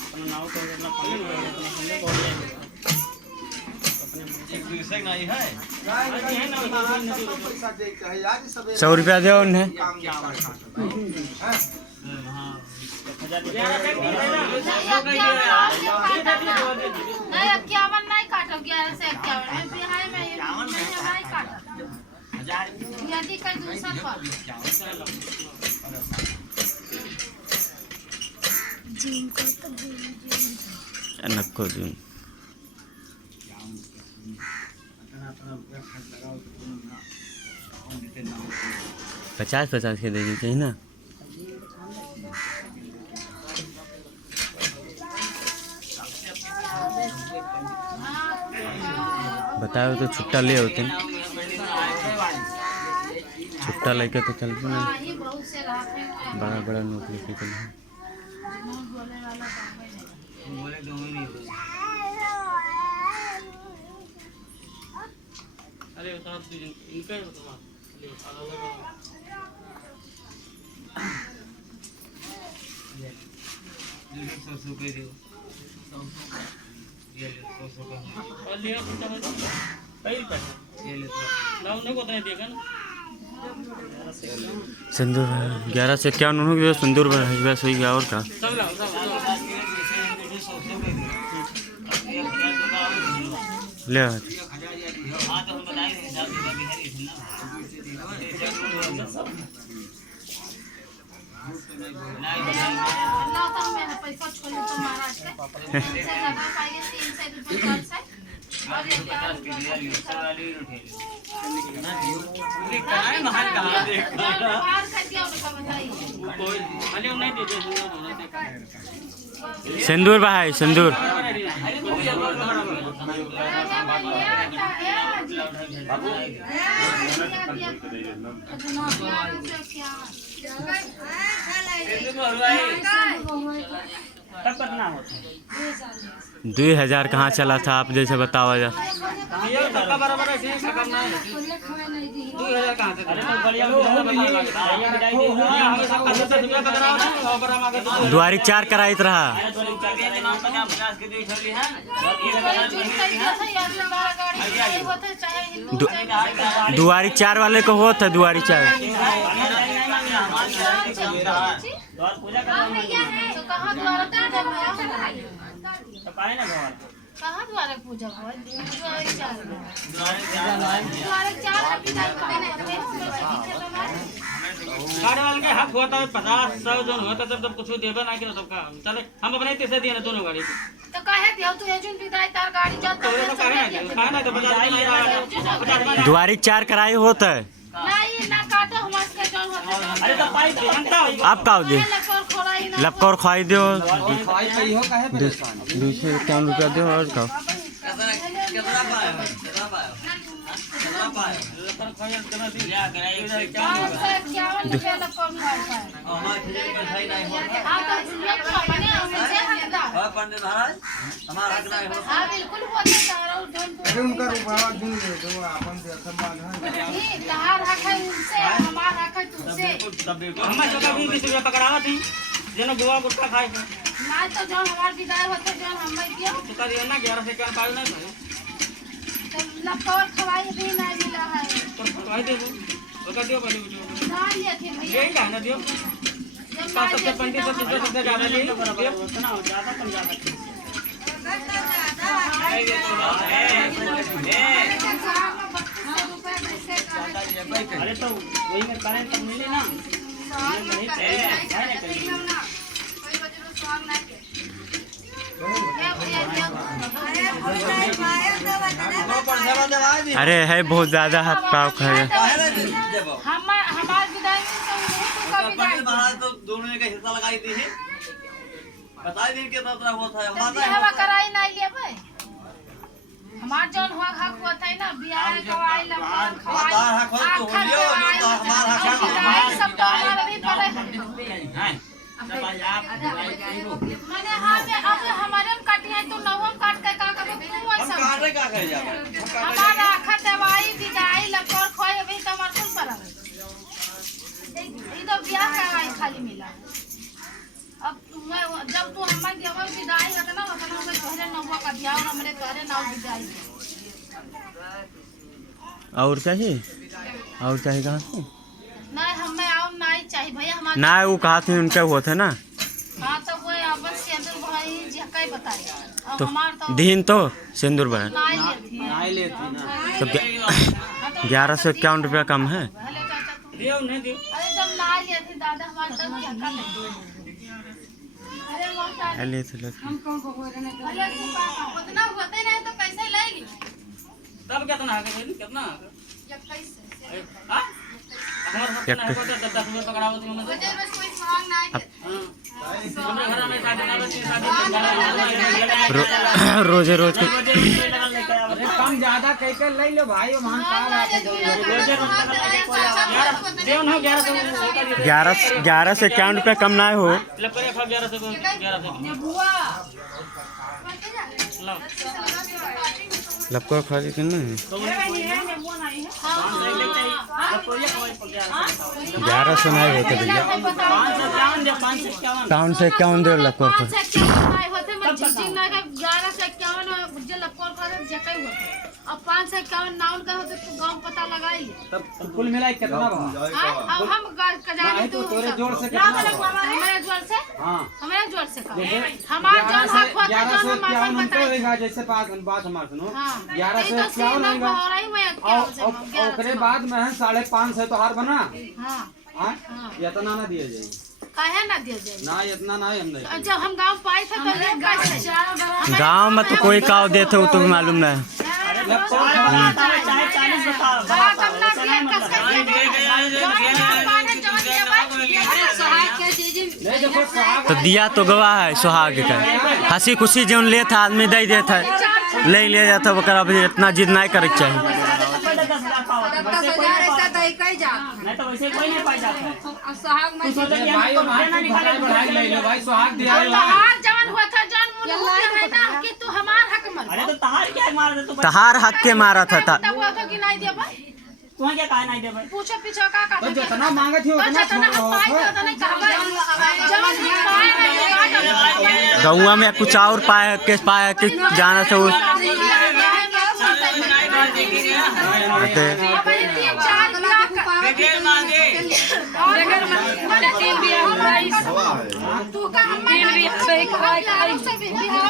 अपना नाव कर देना पानी में अपना हमने बोल दिया अपने एक दूसरे नहीं है है ना 100 रुपया दो उन्हें। नहीं 51 नहीं काटो 11 से 51 में बिहार में नहीं काटो यदि कहीं दूसरा पर नको दून 50 के दे दीजिए ना। बताओ तो छुट्टा ले होते छुट्टा लेके तो चलते ना ही बहुत से रास्ते बड़ा बड़ा नोट लेके चल बोले वाला बोले दो ही नहीं अरे साहब इनका ही बताओ सिंदूर 11 से 51 उन्होंने सिंदूर बस हुई गया और का ले अल्लाह तो हमें पैसा छोड़ तो महाराज के से लगा पाएंगे 300 रुपए से और ये बाहर कर दिया उनका बताइए सिंदूर भाई सिंदूर तब कितना होता है 2000 कहाँ चला था आप जैसे बताओ जा ये सबका बराबर है ठीक है करना है 2000 कहां से अरे तो बढ़िया द्वारी 4 कराइत रहा दुआरी 4 वाले को हो था दुआरी 4 द्वार पूजा करना तो कहाँ द्वारा पूजा तो पाए ना घर कहाँ द्वारा पूजा द्वारा 4 गाड़ी वाले के हक होता है 50-100 जन होता तब कुछ देबे ना कि सबका चले हम अपने पैसे दिए ना दोनों गाड़ी तो काहे दियो तू एजुन विदाई तार गाड़ी जा तो काहे ना तो बजा द्वारी 4 कराई होता है नहीं ना काटो हमार के जौन होता अरे तो पाई जानता हो आप का दे लपकोर खाई दो खाई पे हो काहे परेशान 251 रुपया दो और का कितना पाए कितना पाए लपन खोया कितना दिया कराई 51 रुपया लपकोर खाई हमारे खिले पर खाई नहीं होता हां तो सुनिए तो अपने हमसे हकदा हां पंडित महाराज हमारा हक नहीं होता हां बिल्कुल होता तारा जौन अरे उनका रुपया दूं दो अपन से सम्मान है नहीं तहार हक है उनसे हमार हक है तुझसे हमें तो कभी 20 रुपया पकड़ावा थी जेनो बुआ गुटका खाए ना तो जौन हमार विदाई होते जौन हमें दियो तो करियो ना 11 से क्या पाई नहीं तो लपकोर खवाई भी नहीं मिला है तो खाई दे ओका दियो पहले बुझो ना लिए थे भैया यही कहना दियो का सबसे पंडित सबसे ज्यादा ले दियो उतना हो ज्यादा कम ज्यादा अरे तो वही में करें तब मिले ना अरे है बहुत ज्यादा हाथ पाव खाए हमार विदाई में तो विदाई महाराज तो दोनों का हिस्सा लगाई थी बता दी के तरह हुआ था हवा कराई नहीं लिए भाई हमार जौन हुआ हक हुआ था ना बियाह कवाई लपकोर खवाई सब तो हमारा भी पड़े मैंने हाँ में अब हमारे में काटी है तो नवम काट के का कभी तू ऐसा हमारा आखा दवाई विदाई लपकोर खोए अभी तो हमार कुल पर ये तो बियाह कवाई खाली मिला अब मैं जब तू हमारे देवर विदाई होता ना मैं तोहरे नववा का बियाह और हमरे तोहरे नाव विदाई और चाहिए कहाँ से नहीं हमें आओ नहीं चाहिए भैया हमारे ना वो कहा थे उनका हुआ था ना हाँ तो वो अवश्य सिंदूर भाई जी कई बताए और तो हमार तो दिन तो सिंदूर बना नहीं लेती तो 1151 रुपया कम है हेलो चाचा तू दियो नहीं दियो अरे जब ना लिए थे दादा हमारे तब झक्का नहीं अरे मोटा ले तो ले अरे तू उतना होते नहीं तो कैसे ले ली तब कितना है कितना हां हमारे हाथ में को 10 रुपए पकड़ाओ तुम मुझे रोज कोई स्वांग नहीं हमारे घर में शादी रोजे रोज के कम ज्यादा कह के ले लो भाई वहां का देव ना 11 से 51 रुपया कम ना हो लपरे खा 11 से बुआ लो लपको खाली करना है 11 से नहीं होते भैया 551 से 51 दे लपको 5 से 51 होते मैं जिजिंग ना 11 से 51 जे लपकोर करे जकै होते अब 5 से 51 नाउन का होते तो गांव पता लगाई तब कुल मिला कितना बा अब हम जाने तो तोरे जोड़ से हमारे जोड़ से हां हमारे जोड़ से हमार जोड़ हक होता जो हम अपन बताए जैसे बात हमार सुनो हां 11 से 51 होगा ओकरे बाद में 5.5 है तो हार बना हां हां इतना ना दिया जाए काहे ना दिया जाए ना इतना ना हम नहीं जब हम गांव पाए थे तो ले कैसे गांव में तो कोई काव देते हो तो मालूम नहीं तो दिया तो गवाह है सुहाग का हंसी खुशी जो ले था आदमी दे देता है ले जाता है अभी इतना जिद नहीं करे चाहिए नहीं तो वैसे कोई नहीं पाई जाता है भाई भाई सुहाग दिया जान हुआ था जान मुन हुआ है ना कि तू हमार हक मर अरे तो तहार क्या मार दे तू तहार हक के मारा था तब हुआ था कि नहीं दे भाई तुम्हें क्या कहा नहीं दे भाई पूछो पीछो का तो जितना मांगे थे उतना नहीं कहा गौआ में कुछ और पाया कि जाना था तीन बिया तू का हम बिहाव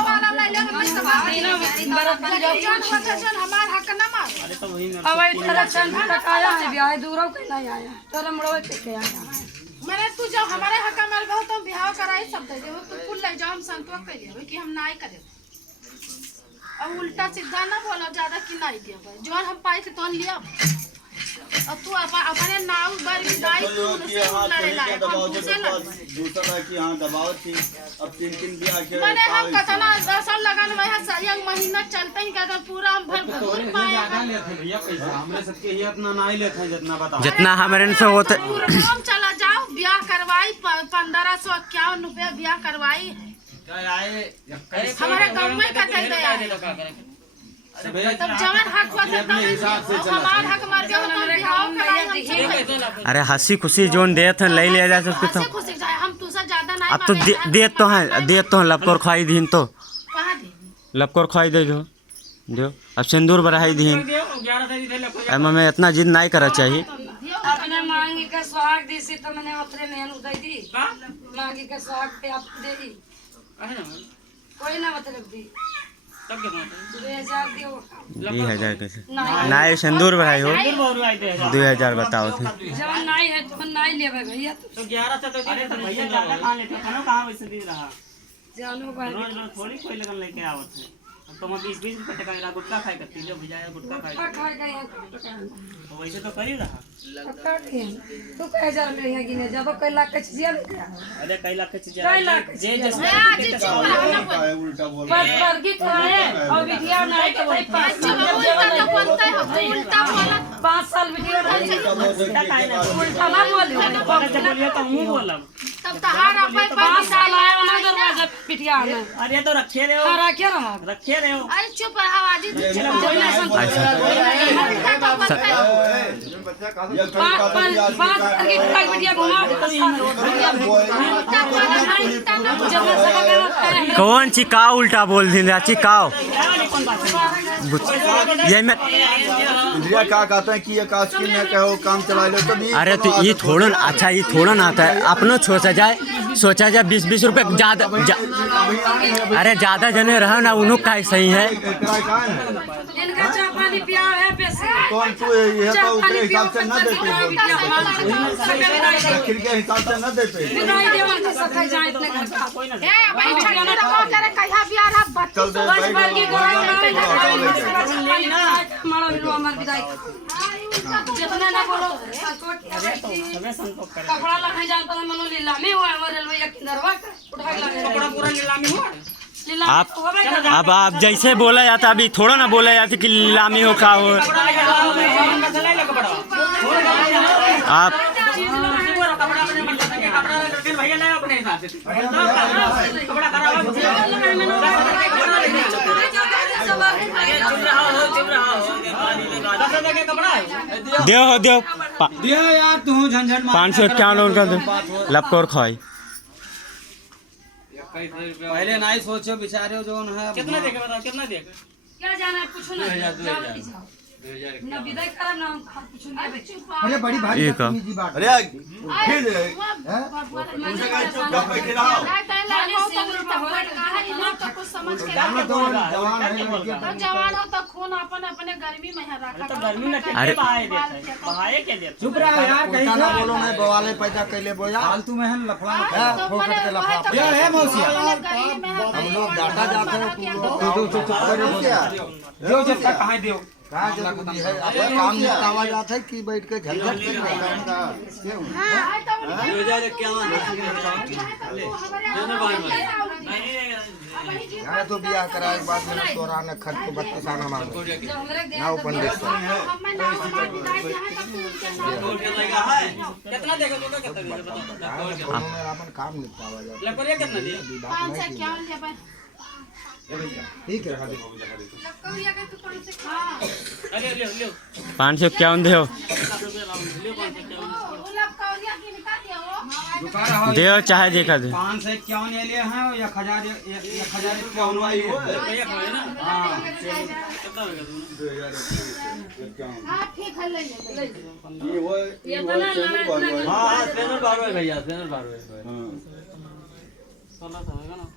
वाला ले ले हमार हक ना मार अब तेरा चंद तक आया है ब्याह दूरों के नहीं आया तेरा मड़वे पे के आया मैंने तू जब हमारे हक मार बहुत तो बिहाव कराई सब दे दे तू कुल ले जाओ हम संतवा कर लिए कि हम नाई करे अब उल्टा सीधा ना बोलो ज्यादा कि नहीं दे जो हम पाई के तोन लिया अब तू अपने नाव बार विदाई तू से लड़े लाए हम दूसरे दूसरा है कि हां दबाव थी अब तीन बिया के मैंने हम कतना 10 लगन वह एक महीना चलते ही कहता पूरा हम भर भर पाया भैया पैसा हमरे सबके ये इतना नहीं लेते हैं जितना बताओ जितना हमारे से होते हम चला जाओ ब्याह करवाई 1551 रुपया ब्याह करवाई हमारे गांव में कतई गया तब जवान हक अपने हिसाब से चला हमार हक मार के तो बिहाव कराई हम अरे हंसी खुशी जोन देते हैं ले लिया जाए उसको तो खुशी जाए हम तुझसे ज्यादा नहीं अब तो देत तो हैं लपकोर खाई दीन तो कहां दी लपकोर खाई दे दो अब सिंदूर बढ़ाई दीन एमा में इतना जिद नहीं करना चाहिए अपने मांगी के सुहाग दी सी तो मैंने अपने मेहन उदय दी मांगी के सुहाग पे आप दे दी कोई ना मतलब दी 2000 दियो 2000 कैसे नहीं सिंदूर बढ़ाई हो 2000 बताओ थे जब नहीं है तो नहीं लेबे भैया तो 11 से तो भैया ज्यादा खा लेते खाना कहां वैसे दे रहा जानो भाई रोज थोड़ी कोई लगन लेके आवत है तो हम 20 रुपए का गुटखा खाए करती जो भिजाया गुटखा खाए खा गए तो वैसे तो कर ही रहा तू कह 1000 में है कि नहीं जब कई लाख के चीज अरे कई लाख की चीज कई लाख जे जैसे उल्टा बोल पर वर्गी कराए और वीडियो नहीं तो वही 5 साल वीडियो उल्टा ना बोली बोलिए तो मुंह बोलब तब तहार अपने 5 साल आया ना दरवाजा पिटिया में अरे तो रखे रहे हो रखे ना रखे रहे हो अरे चुप आवाज ही कौन चिकाओ उल्टा बोल दी चिकाओ ये मैं इंडिया क्या कहते हैं कि ये काश की मैं कहो काम चला लो तो भी अरे तो ये थोड़ा अच्छा ये थोड़ा ना आता है अपना सोचा जाए 20-20 रुपए ज्यादा अरे ज्यादा जने रहा ना उन्हों का सही है इनका चापानी पिया है पैसे कौन तू ये तो उसके हिसाब से न देते के हिसाब से न देते नहीं देवन के सब जाए इतने घर का कोई ना ए भाई छट्टी रखो करे कहिया बियाह रहा चल दे बस वर्गी करो मारो लो हमार विदाई जितना ना बोलो हमें संतोष करे कपड़ा लखन जानता है मनो लीलामी हुआ हमारे रेलवे के नरवा उठा के कपड़ा पूरा नीलामी हुआ अब आप जैसे बोला जाता अभी थोड़ा ना बोला जाता कि नीलामी हो का हो आप भैया लाए अपने हिसाब से कपड़ा खराब दे दिया यार तू झंझट 551 का लपकोर खाई पहले नहीं सोचो बेचारे जो है कितना देखे बताओ कितना देखे क्या जाना है पूछो ना ना विदाई करब ना हम कुछ नहीं अरे बड़ी भारी एक बात अरे फिर जवान हो तो खून अपन अपने गर्मी में रखा तो गर्मी में अरे बहाए देता है बहाए क्या देता चुप रहा यार कहीं ना बोलो मैं बवाले पैदा कैले बोया फालतू में है लफड़ा फोकट के लफड़ा ये है मौसिया हम लोग डाटा जाते हैं तू चुप करे क्या जो जब तक कहाँ दियो कहाँ जरूरी है अपना काम निपटावा जाता है कि बैठ के झलझट कर यहाँ तो ब्याह कराए के बाद मैंने तोरा ने खर्च को 32 आना मांगो ना पंडित कितना देखे तो कितना देखे बताओ अपन काम निपटावा जाता लकड़िया कितना दिए ठीक है अरे ले ले 551 दे हो ले 551 रुका रहा दे और चाहे देखा दे 551 ये लिए हैं 1051 वाली है। हाँ हाँ ठीक है ले ले हाँ स्पेनर बारह है भैया स्पेनर बारह है।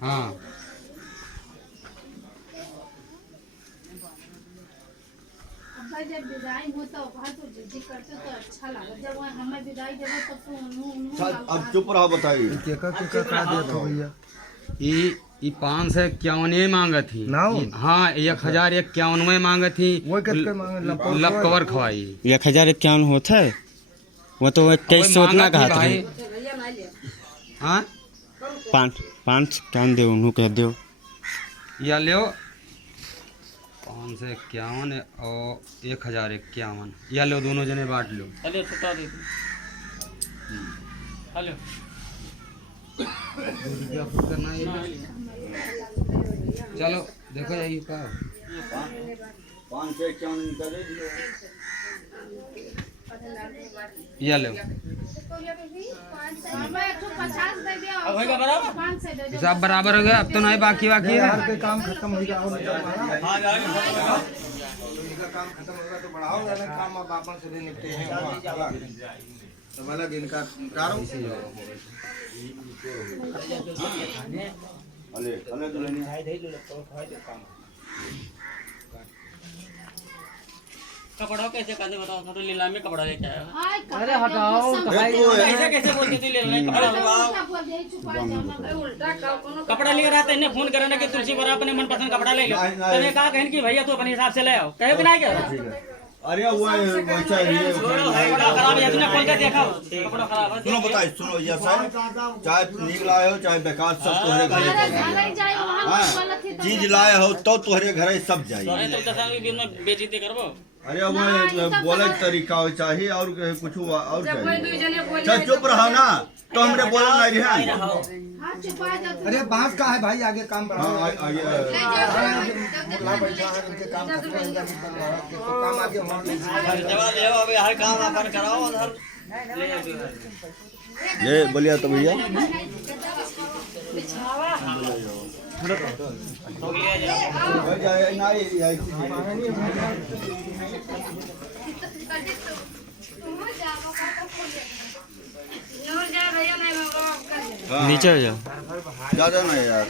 हाँ भाई जब विदाई होता है तो जिद्दी करते तो अच्छा लगा जब हमें विदाई देवे तब तो अब चुप रहो बताइए ये 551 मांगा थी हाँ 1051 मांगा थी लब कवर खवाई 1051 होता है वो तो 2300 उतना कहा था। हाँ 551 दे उन्हों कह दो या लो 551 और 1051 या लो दोनों जने बांट लो। हेलो छुट्टा दे हेलो चलो देखो यही का 551 निकाले या लो हमें 150 दे दिया अब होगा बराबर 5 से दे सब बराबर हो गया अब तो नहीं बाकी है काम खत्म हो गया हाँ जाएगा काम खत्म होगा तो बढ़ाओ वाला काम अब आपन से निपटे हैं तो वाला इनका करो अले अले तो लेनी कपड़ा कैसे करने बताओ थोड़ा नीलामी कपड़ा लेके आया हाय अरे हटाओ ऐसे कैसे बोलते थे ले लें कपड़ा कपड़ा लेकर आते हैं फोन करने के तुलसी बरा अपने मनपसंद कपड़ा ले लो तो मैं कहा कहन कि भैया तो अपने हिसाब से ले आओ कहे बिना क्या अरे वो वैसा ही है खराब है तूने खोल के देखा कपड़ा खराब है सुनो बताइए सुनो ये साहब चाहे नीक लाए हो चाहे बेकार सब तुम्हारे घरे हाँ चीज लाए हो तो तुम्हारे घरे सब जाइए तो दशा में बेइज्जती करबो अरे वो बोले तरीका हो चाहिए और कुछ और चाहिए चल चुप रहो ना तो हमने बोला नहीं है हां चुपा जा अरे बात का है भाई आगे काम बढ़ाओ हाँ आगे मुखला बैठा है उनके काम खत्म हो गया तो काम आगे होना जवाब ले अबे हर काम अपन कराओ उधर ये बोलिए तो भैया नीचे हो जाओ ज्यादा नहीं यार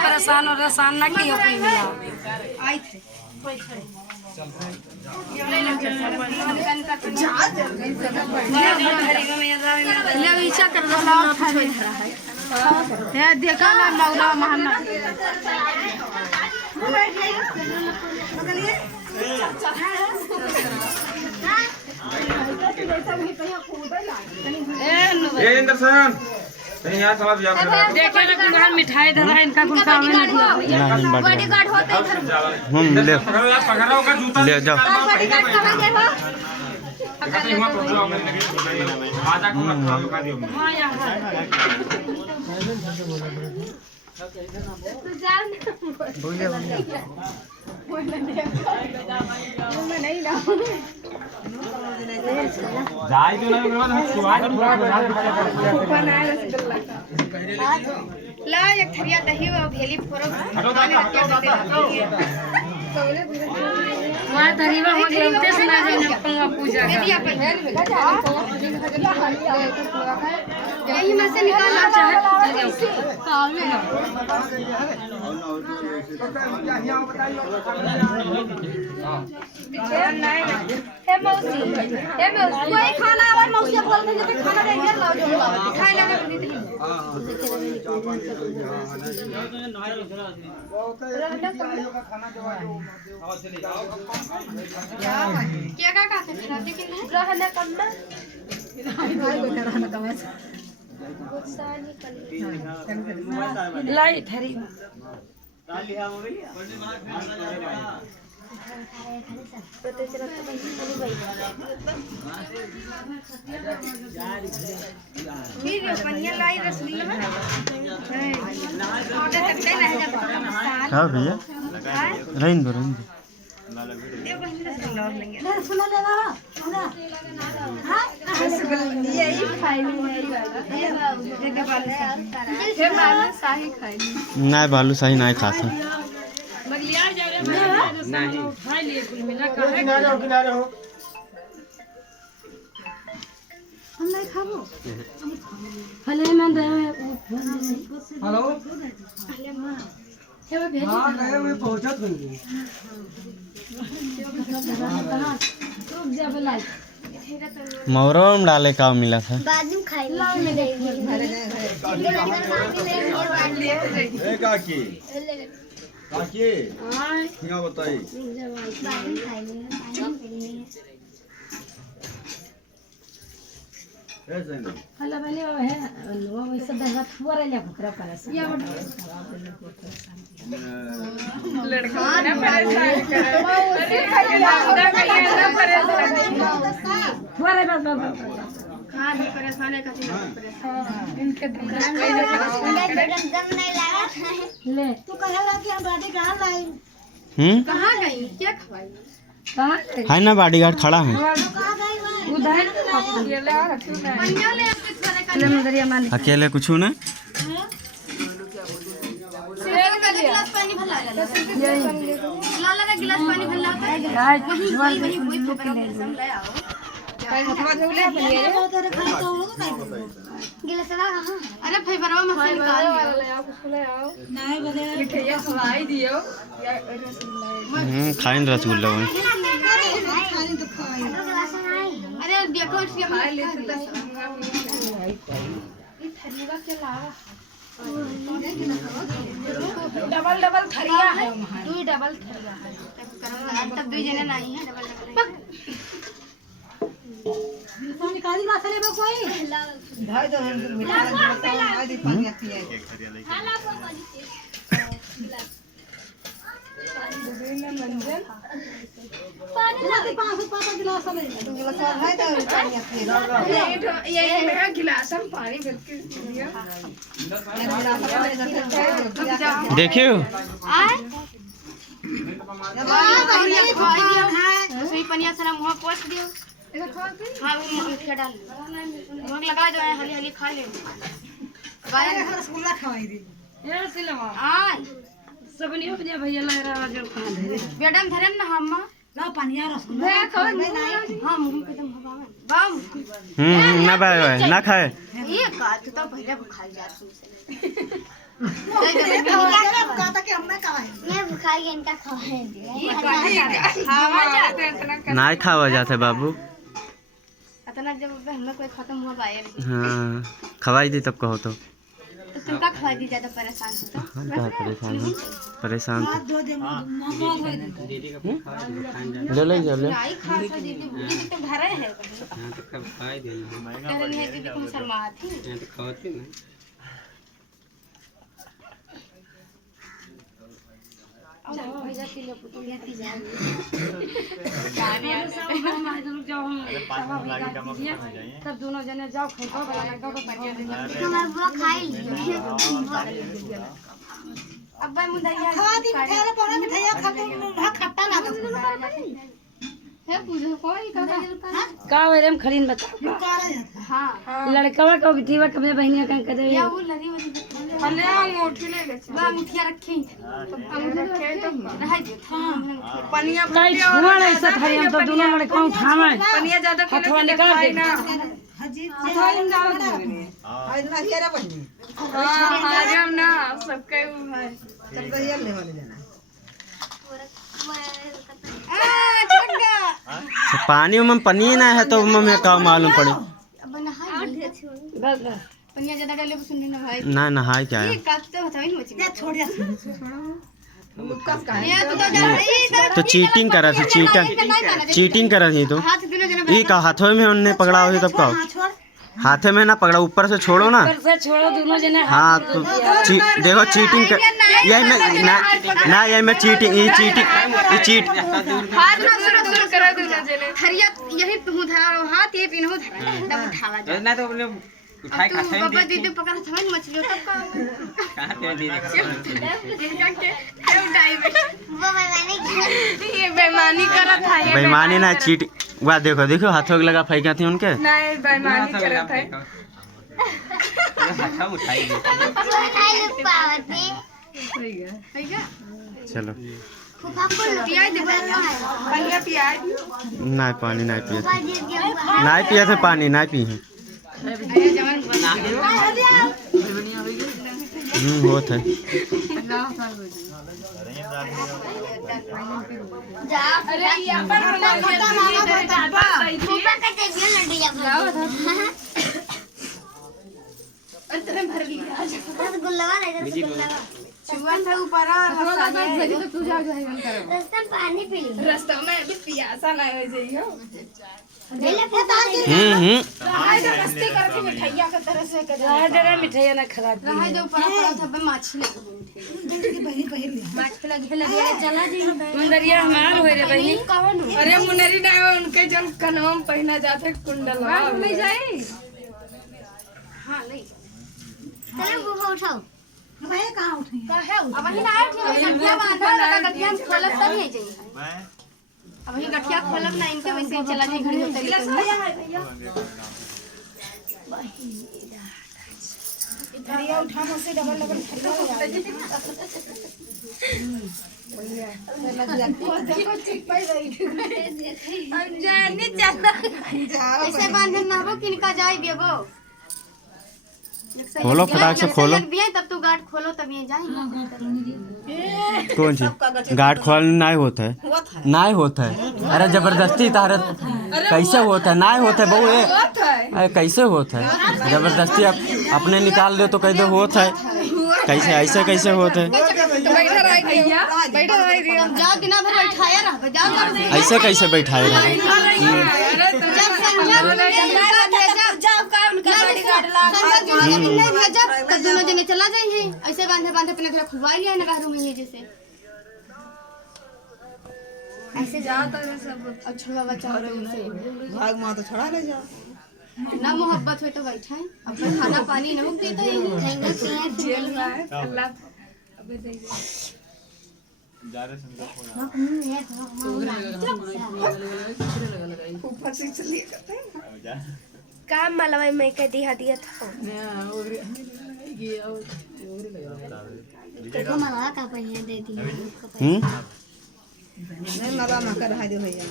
परेशान और परेशान ना की हो आई थे देखा ना मौला महना इंद्र सर कहीं यहाँ थोड़ा बिया देखे ना कि मिठाई दे रहा है इनका कुल काम है बॉडीगार्ड होते इधर हम ले पकड़ो का जूता ले जाओ बॉडीगार्ड कहां गए हो कहीं हुआ प्रॉब्लम नहीं आजा को रखा लगा दियो हां यहां तू जान नहीं ना जाई तो नहीं करवा सुवाद पूरा बना रसगुल्ला ला एक थरिया दही और भेली फोरो वहां तरीवा हो गलते से ना जाने पंगा पूजा यही में से निकालना चाहे कोई खाना और मौसी बोल दे तो खाना दे इधर लाओ जो खाए लगा क्या का का लेकिन रहने कम ना लाई थरी हाँ भैया रहने दो नहीं बालूशाही नहीं खाता हेलो हाँ गए हुए पहुँचत होंगे मौरो में डाले का मिला था काकी काकी क्या बताई कहाँ गई क्या खवाई है ना बॉडीगार्ड खड़ा है अकेले कुछ ना गिलास पानी भर अरे भाई बराबर मसाला निकाल खाइन रसगुल्ला वही अरे देखो डबल डबल थरिया है दो डबल थरिया है तब दो जने नहीं है डबल डबल निकाली मसाले में कोई धाय दो मिटा दे पानी आती है पानी लाते 5 गिलास में गिलास है तो पानी आती है ये मेरा गिलास में पानी भर के दिया देखियो सही पनिया सारा मुंह पोंछ दियो हां वो क्या डाल मुंह लगा दो हली हली खा ले गाय रसगुल्ला खवाई दे ये सिलवा आ सब नहीं हो भैया लग रहा जो खा दे बेडम धरम ना हम ना पनिया रसगुल्ला हां मुंह पे तुम हवा बम ना भाई ना खाए ये का तो पहले खा जा नहीं खावा जाते बाबू इतना जब हमें कोई खत्म हुआ बाहर हाँ खवाई दी तब कहो तो तुमका खवा दी ज्यादा परेशान हो क्या परेशान हो परेशान ले ले ले नहीं खा तो दीदी तो घर है हां तो कब खाई देना महंगा पड़ है दीदी को शर्मा थी तो खाती ना तब दोनों जने जाओ अब मुंदैया खट्टा का वेरम खड़ीन बता हाँ लड़कवा का बिटिया कब बहनिया का कर या वो लड़ी वाली हमने अंगूठी ले ले बा अंगूठिया रखी अंगूठी रखे तो रह दे हां पनिया काई छुआ ऐसा थारी हम तो दोनों लड़का उठावे पनिया ज्यादा हथवा निकाल दे ना हथवा निकाल दे हां इतना घेरा बनी हां हम ना सबके चल भैया ले वाले जाना पानी में पनी ना है तो मम्मी का मालूम पड़े पनिया ज्यादा डाले तो सुनने ना भाई ना नहाए क्या है ये काटते होता है मछली छोड़ दिया तो चीटिंग करा थी चीटिंग करा थी तो हाथ दोनों जने ये का हाथों में उन्होंने पकड़ा हुआ तब का हाथे में ना पकड़ा, ऊपर से छोड़ो ना। से छोड़ो दोनों जने। हाँ तो देखो चीटिंग कर, यही में ना यही में चीटिंग, ये चीट हाथ ना दूर करो दोनों जने। हरिया यही पिन्हू धरा, हाथ ये पिन्हू धरा, तब उठावा जा। ना तो अपने उठाई तू बाबा दीदी पकड़ था ना मछली तब का कहां पे दीदी ये बेईमानी करत था। ये बेईमानी ना चीट, वह देखो देखो हाथों के लगा फेंका थी उनके। नहीं बेईमानी करत है। हाथ उठाई दे। चलो पियाज दे बढ़िया पियाज। नहीं पानी नहीं पिए थे, नहीं पिए थे पानी, नहीं पिए। बहुत है। अरे ये अपन ना खाता मामा दादा फूफा का चाहिए लड्डू अरे भर लिया गुल्लवा ले गुल्लवा चुवन था ऊपर तो तू जा रास्ता में पानी पी ली। रास्ता में अभी प्यासा ना हो जाइयो। मस्ती करके मिठाइया के तरह से कर रहा है। मिठाइया ना खराब रहा है जो ऊपर पड़ा था बे माछी लगी बहन माछ लगे चला जी मुंदरिया हमार होय रे बहन कौन। अरे मुनरी ना उनके जल कनम पहना जाते कुंडल ले जाई। हां ले चलो गुफा उठाओ भाई कहां उठे काहे अब ही ना उठे गठिया बांधा लगा गठिया खोलब तब ही जाई। अब ही गठिया खोलब ना इनके वैसे ही चला जाए घड़ी होते घड़िया उठा से डबल डबल ऐसे बांधे ना हो किनका जाए देबो। खोलो फटाक से खोलो। तब तू गार्ड खोलो तब ये जाएंगे। कौन सी गार्ड खोलना नहीं होता है, नहीं होता है। अरे जबरदस्ती तार कैसे होता है, नहीं होता है बहू। अरे कैसे होता है जबरदस्ती, अपने निकाल दो तो कह दो होता है। कैसे ऐसे कैसे होता है, ऐसे कैसे बैठाए दोनों जने चला जाए ऐसे बांधे बांधे अपने घर खुलवा लिया ना बाहरों में जैसे ऐसे जाओ तो सब अच्छा बाबा चाहो भाग मां तो छोड़ा ले जाओ ना मोहब्बत हो तो बैठा है अपना खाना पानी न होते तो खाएंगे पिए जेल में अल्लाह अबे दे जा रहे ऊपर से चलिए करते काम मलवाई में के दिया दिया था तो मलवा का पहिया दे दी नहीं मलवा मकर रहा दे भैया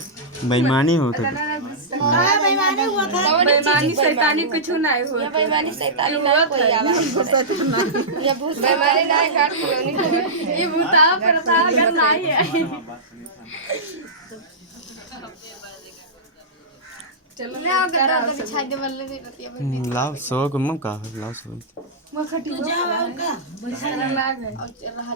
बेईमानी होता बेईमानी हुआ था बेईमानी शैतानी कुछ नहीं हो ये बेईमानी शैतानी ना कोई आवा ये भूत बेईमानी ना घाट कॉलोनी ये भूता परता कर नहीं है। चलो ले आओ गद्दा तो बिछा दे बल्ले दे रतिया है। लाओ सो को मम का लाओ सो वो खटी जाओ का बैठा लाग है और रहा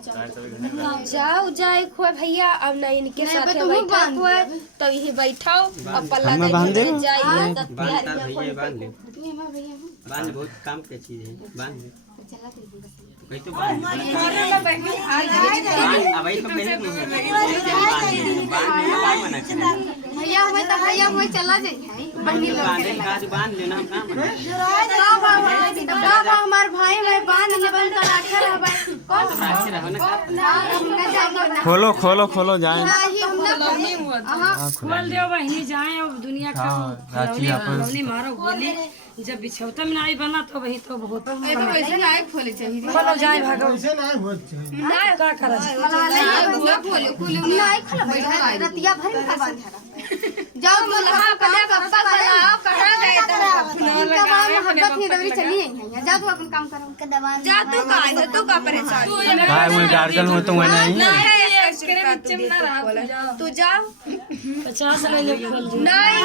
जाओ जाए खो भैया अब नहीं इनके साथ बैठा हुआ तो यही बैठाओ और पल्ला दे जाइए तब भैया बांध बहुत काम की चीज है बांध चला कहीं तो बांध भैया हुए तो भैया हुए चला जाए बहनी लोग बांध लेना हमारे भाई में बांध ले बन तो अच्छा रहा कौन खोलो खोलो खोलो जाए खोल दो बहनी जाए अब दुनिया का मारो गोली जब बिछौता में नहीं बना तो वही तो बहुत वैसे नहीं खोले चाहिए खोलो जाए भागो वैसे नहीं होत नहीं का करा ना खोले कुल नहीं खोले बैठा रतिया भर का बांधा जाओ मलहा पले कप्पा बनाओ कहां गए तो मोहब्बत नहीं दवरी चली है जा तू अपन काम करो के दवा जा तू का है तू का परेशान काय हुई गार्गल हो तो नहीं तू जाओ 50 ले ले खोल दे। नहीं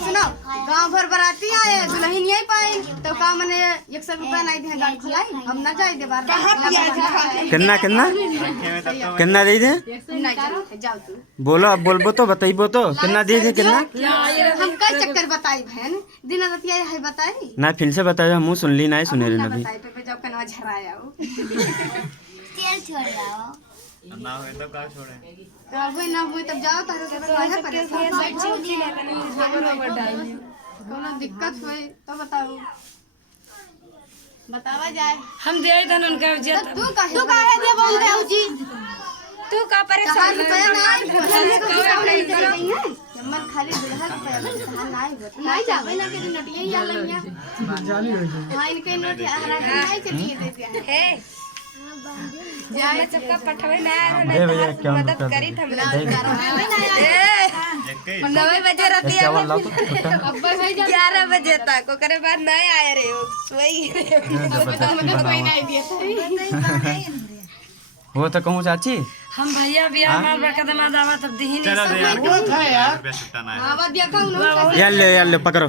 सुनो गांव भर बराती आए दुल्हन यही पाए तो का मने 100 रुपया नहीं दे गाड़ी खुलाई हम ना जाए दे बार कितना कितना कितना दे दे जाओ तू बोलो अब बोलबो तो बताइबो तो कितना दे दे कितना हम कई चक्कर बताई बहन दिन रतिया है बताई ना फिर से बताओ मुँह सुन ली ना सुने रे नबी बताई पे जब कनवा झराया हो तेल छोड़ जाओ ना हो तो का छोड़े तो अब ना हुई तब जाओ तारे के रहे परेशान कोनो दिक्कत होई तो बताओ बतावा जाए हम दे दन उनका जे तू काहे दे बोल दे जी तू का परेशान रुपया नहीं मन खाली दुल्हा रुपया नहीं जावे ना के नटिया या लइया हां इनके नोट हरा नहीं चलिए दे दिया हे जाए चक्का पठवे ना मदद करी हमरा 9 बजे रतिया 11 बजे तक ओकरे बाद नहीं आए रे सोई कोई नहीं दिया वो तो कहूँ चाची हम भैया बियाह माल बकदमा दावा तब दिही नहीं सब रुपया छुट्टा ना आवा दिया कहूं ना ये ले पकड़ो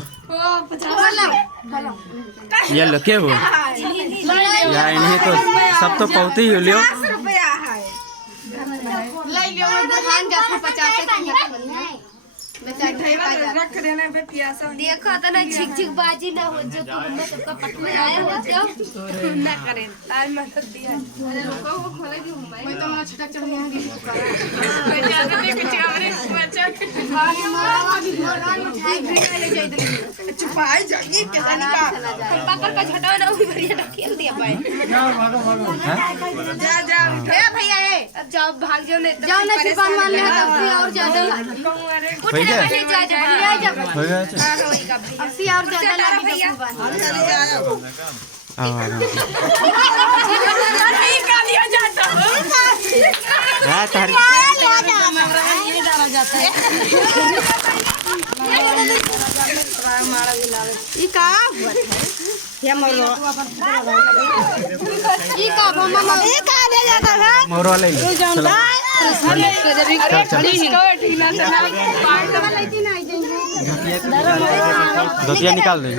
ये लो के हो या इन्हें तो सब तो पौती ही लियो 50 रुपया है ले लियो धान जाते 50 के बेचारी रख देना पे पियासा देखो तो ना झिक झिक बाजी ना हो जो तुमने सबका पटने आए हो क्यों ना करें आज मदद दिया लोगों को खोले दी हूं मैं तो मैं छटक चढ़ यहां दी ज्यादा देख चावरे बच्चा भाई मारा भी घोड़ा मिठाई भेज ले जाई दे छुपाई जाइए के जानी का पकड़ का झटाओ ना बढ़िया ढकेल दिया भाई जा जा ए भैया ए अब जाओ भाग जाओ नहीं जाओ ना छिपान मान ले तब से और ज्यादा हो गया जा जा हो गया अच्छा अब से और ज्यादा लगी भैया नहीं का लिया जाता तारी ये डाला जाता है ई का हुआ है ये मोरो ई का मम्मा ई का ले जाता है मोरो ले चलो धोतिया निकाल दे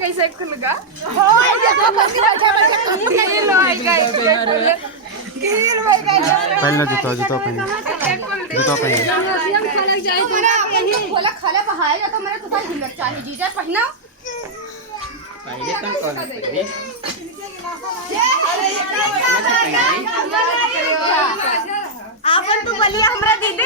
कैसे खुलगा पहले जूता जूता पहन जूता पहन बोला खाला बहाए तो मेरे को हिम्मत चाहिए जीजा पहना पहले कौन कौन पहले आपन तू बलिया हमरा दे दे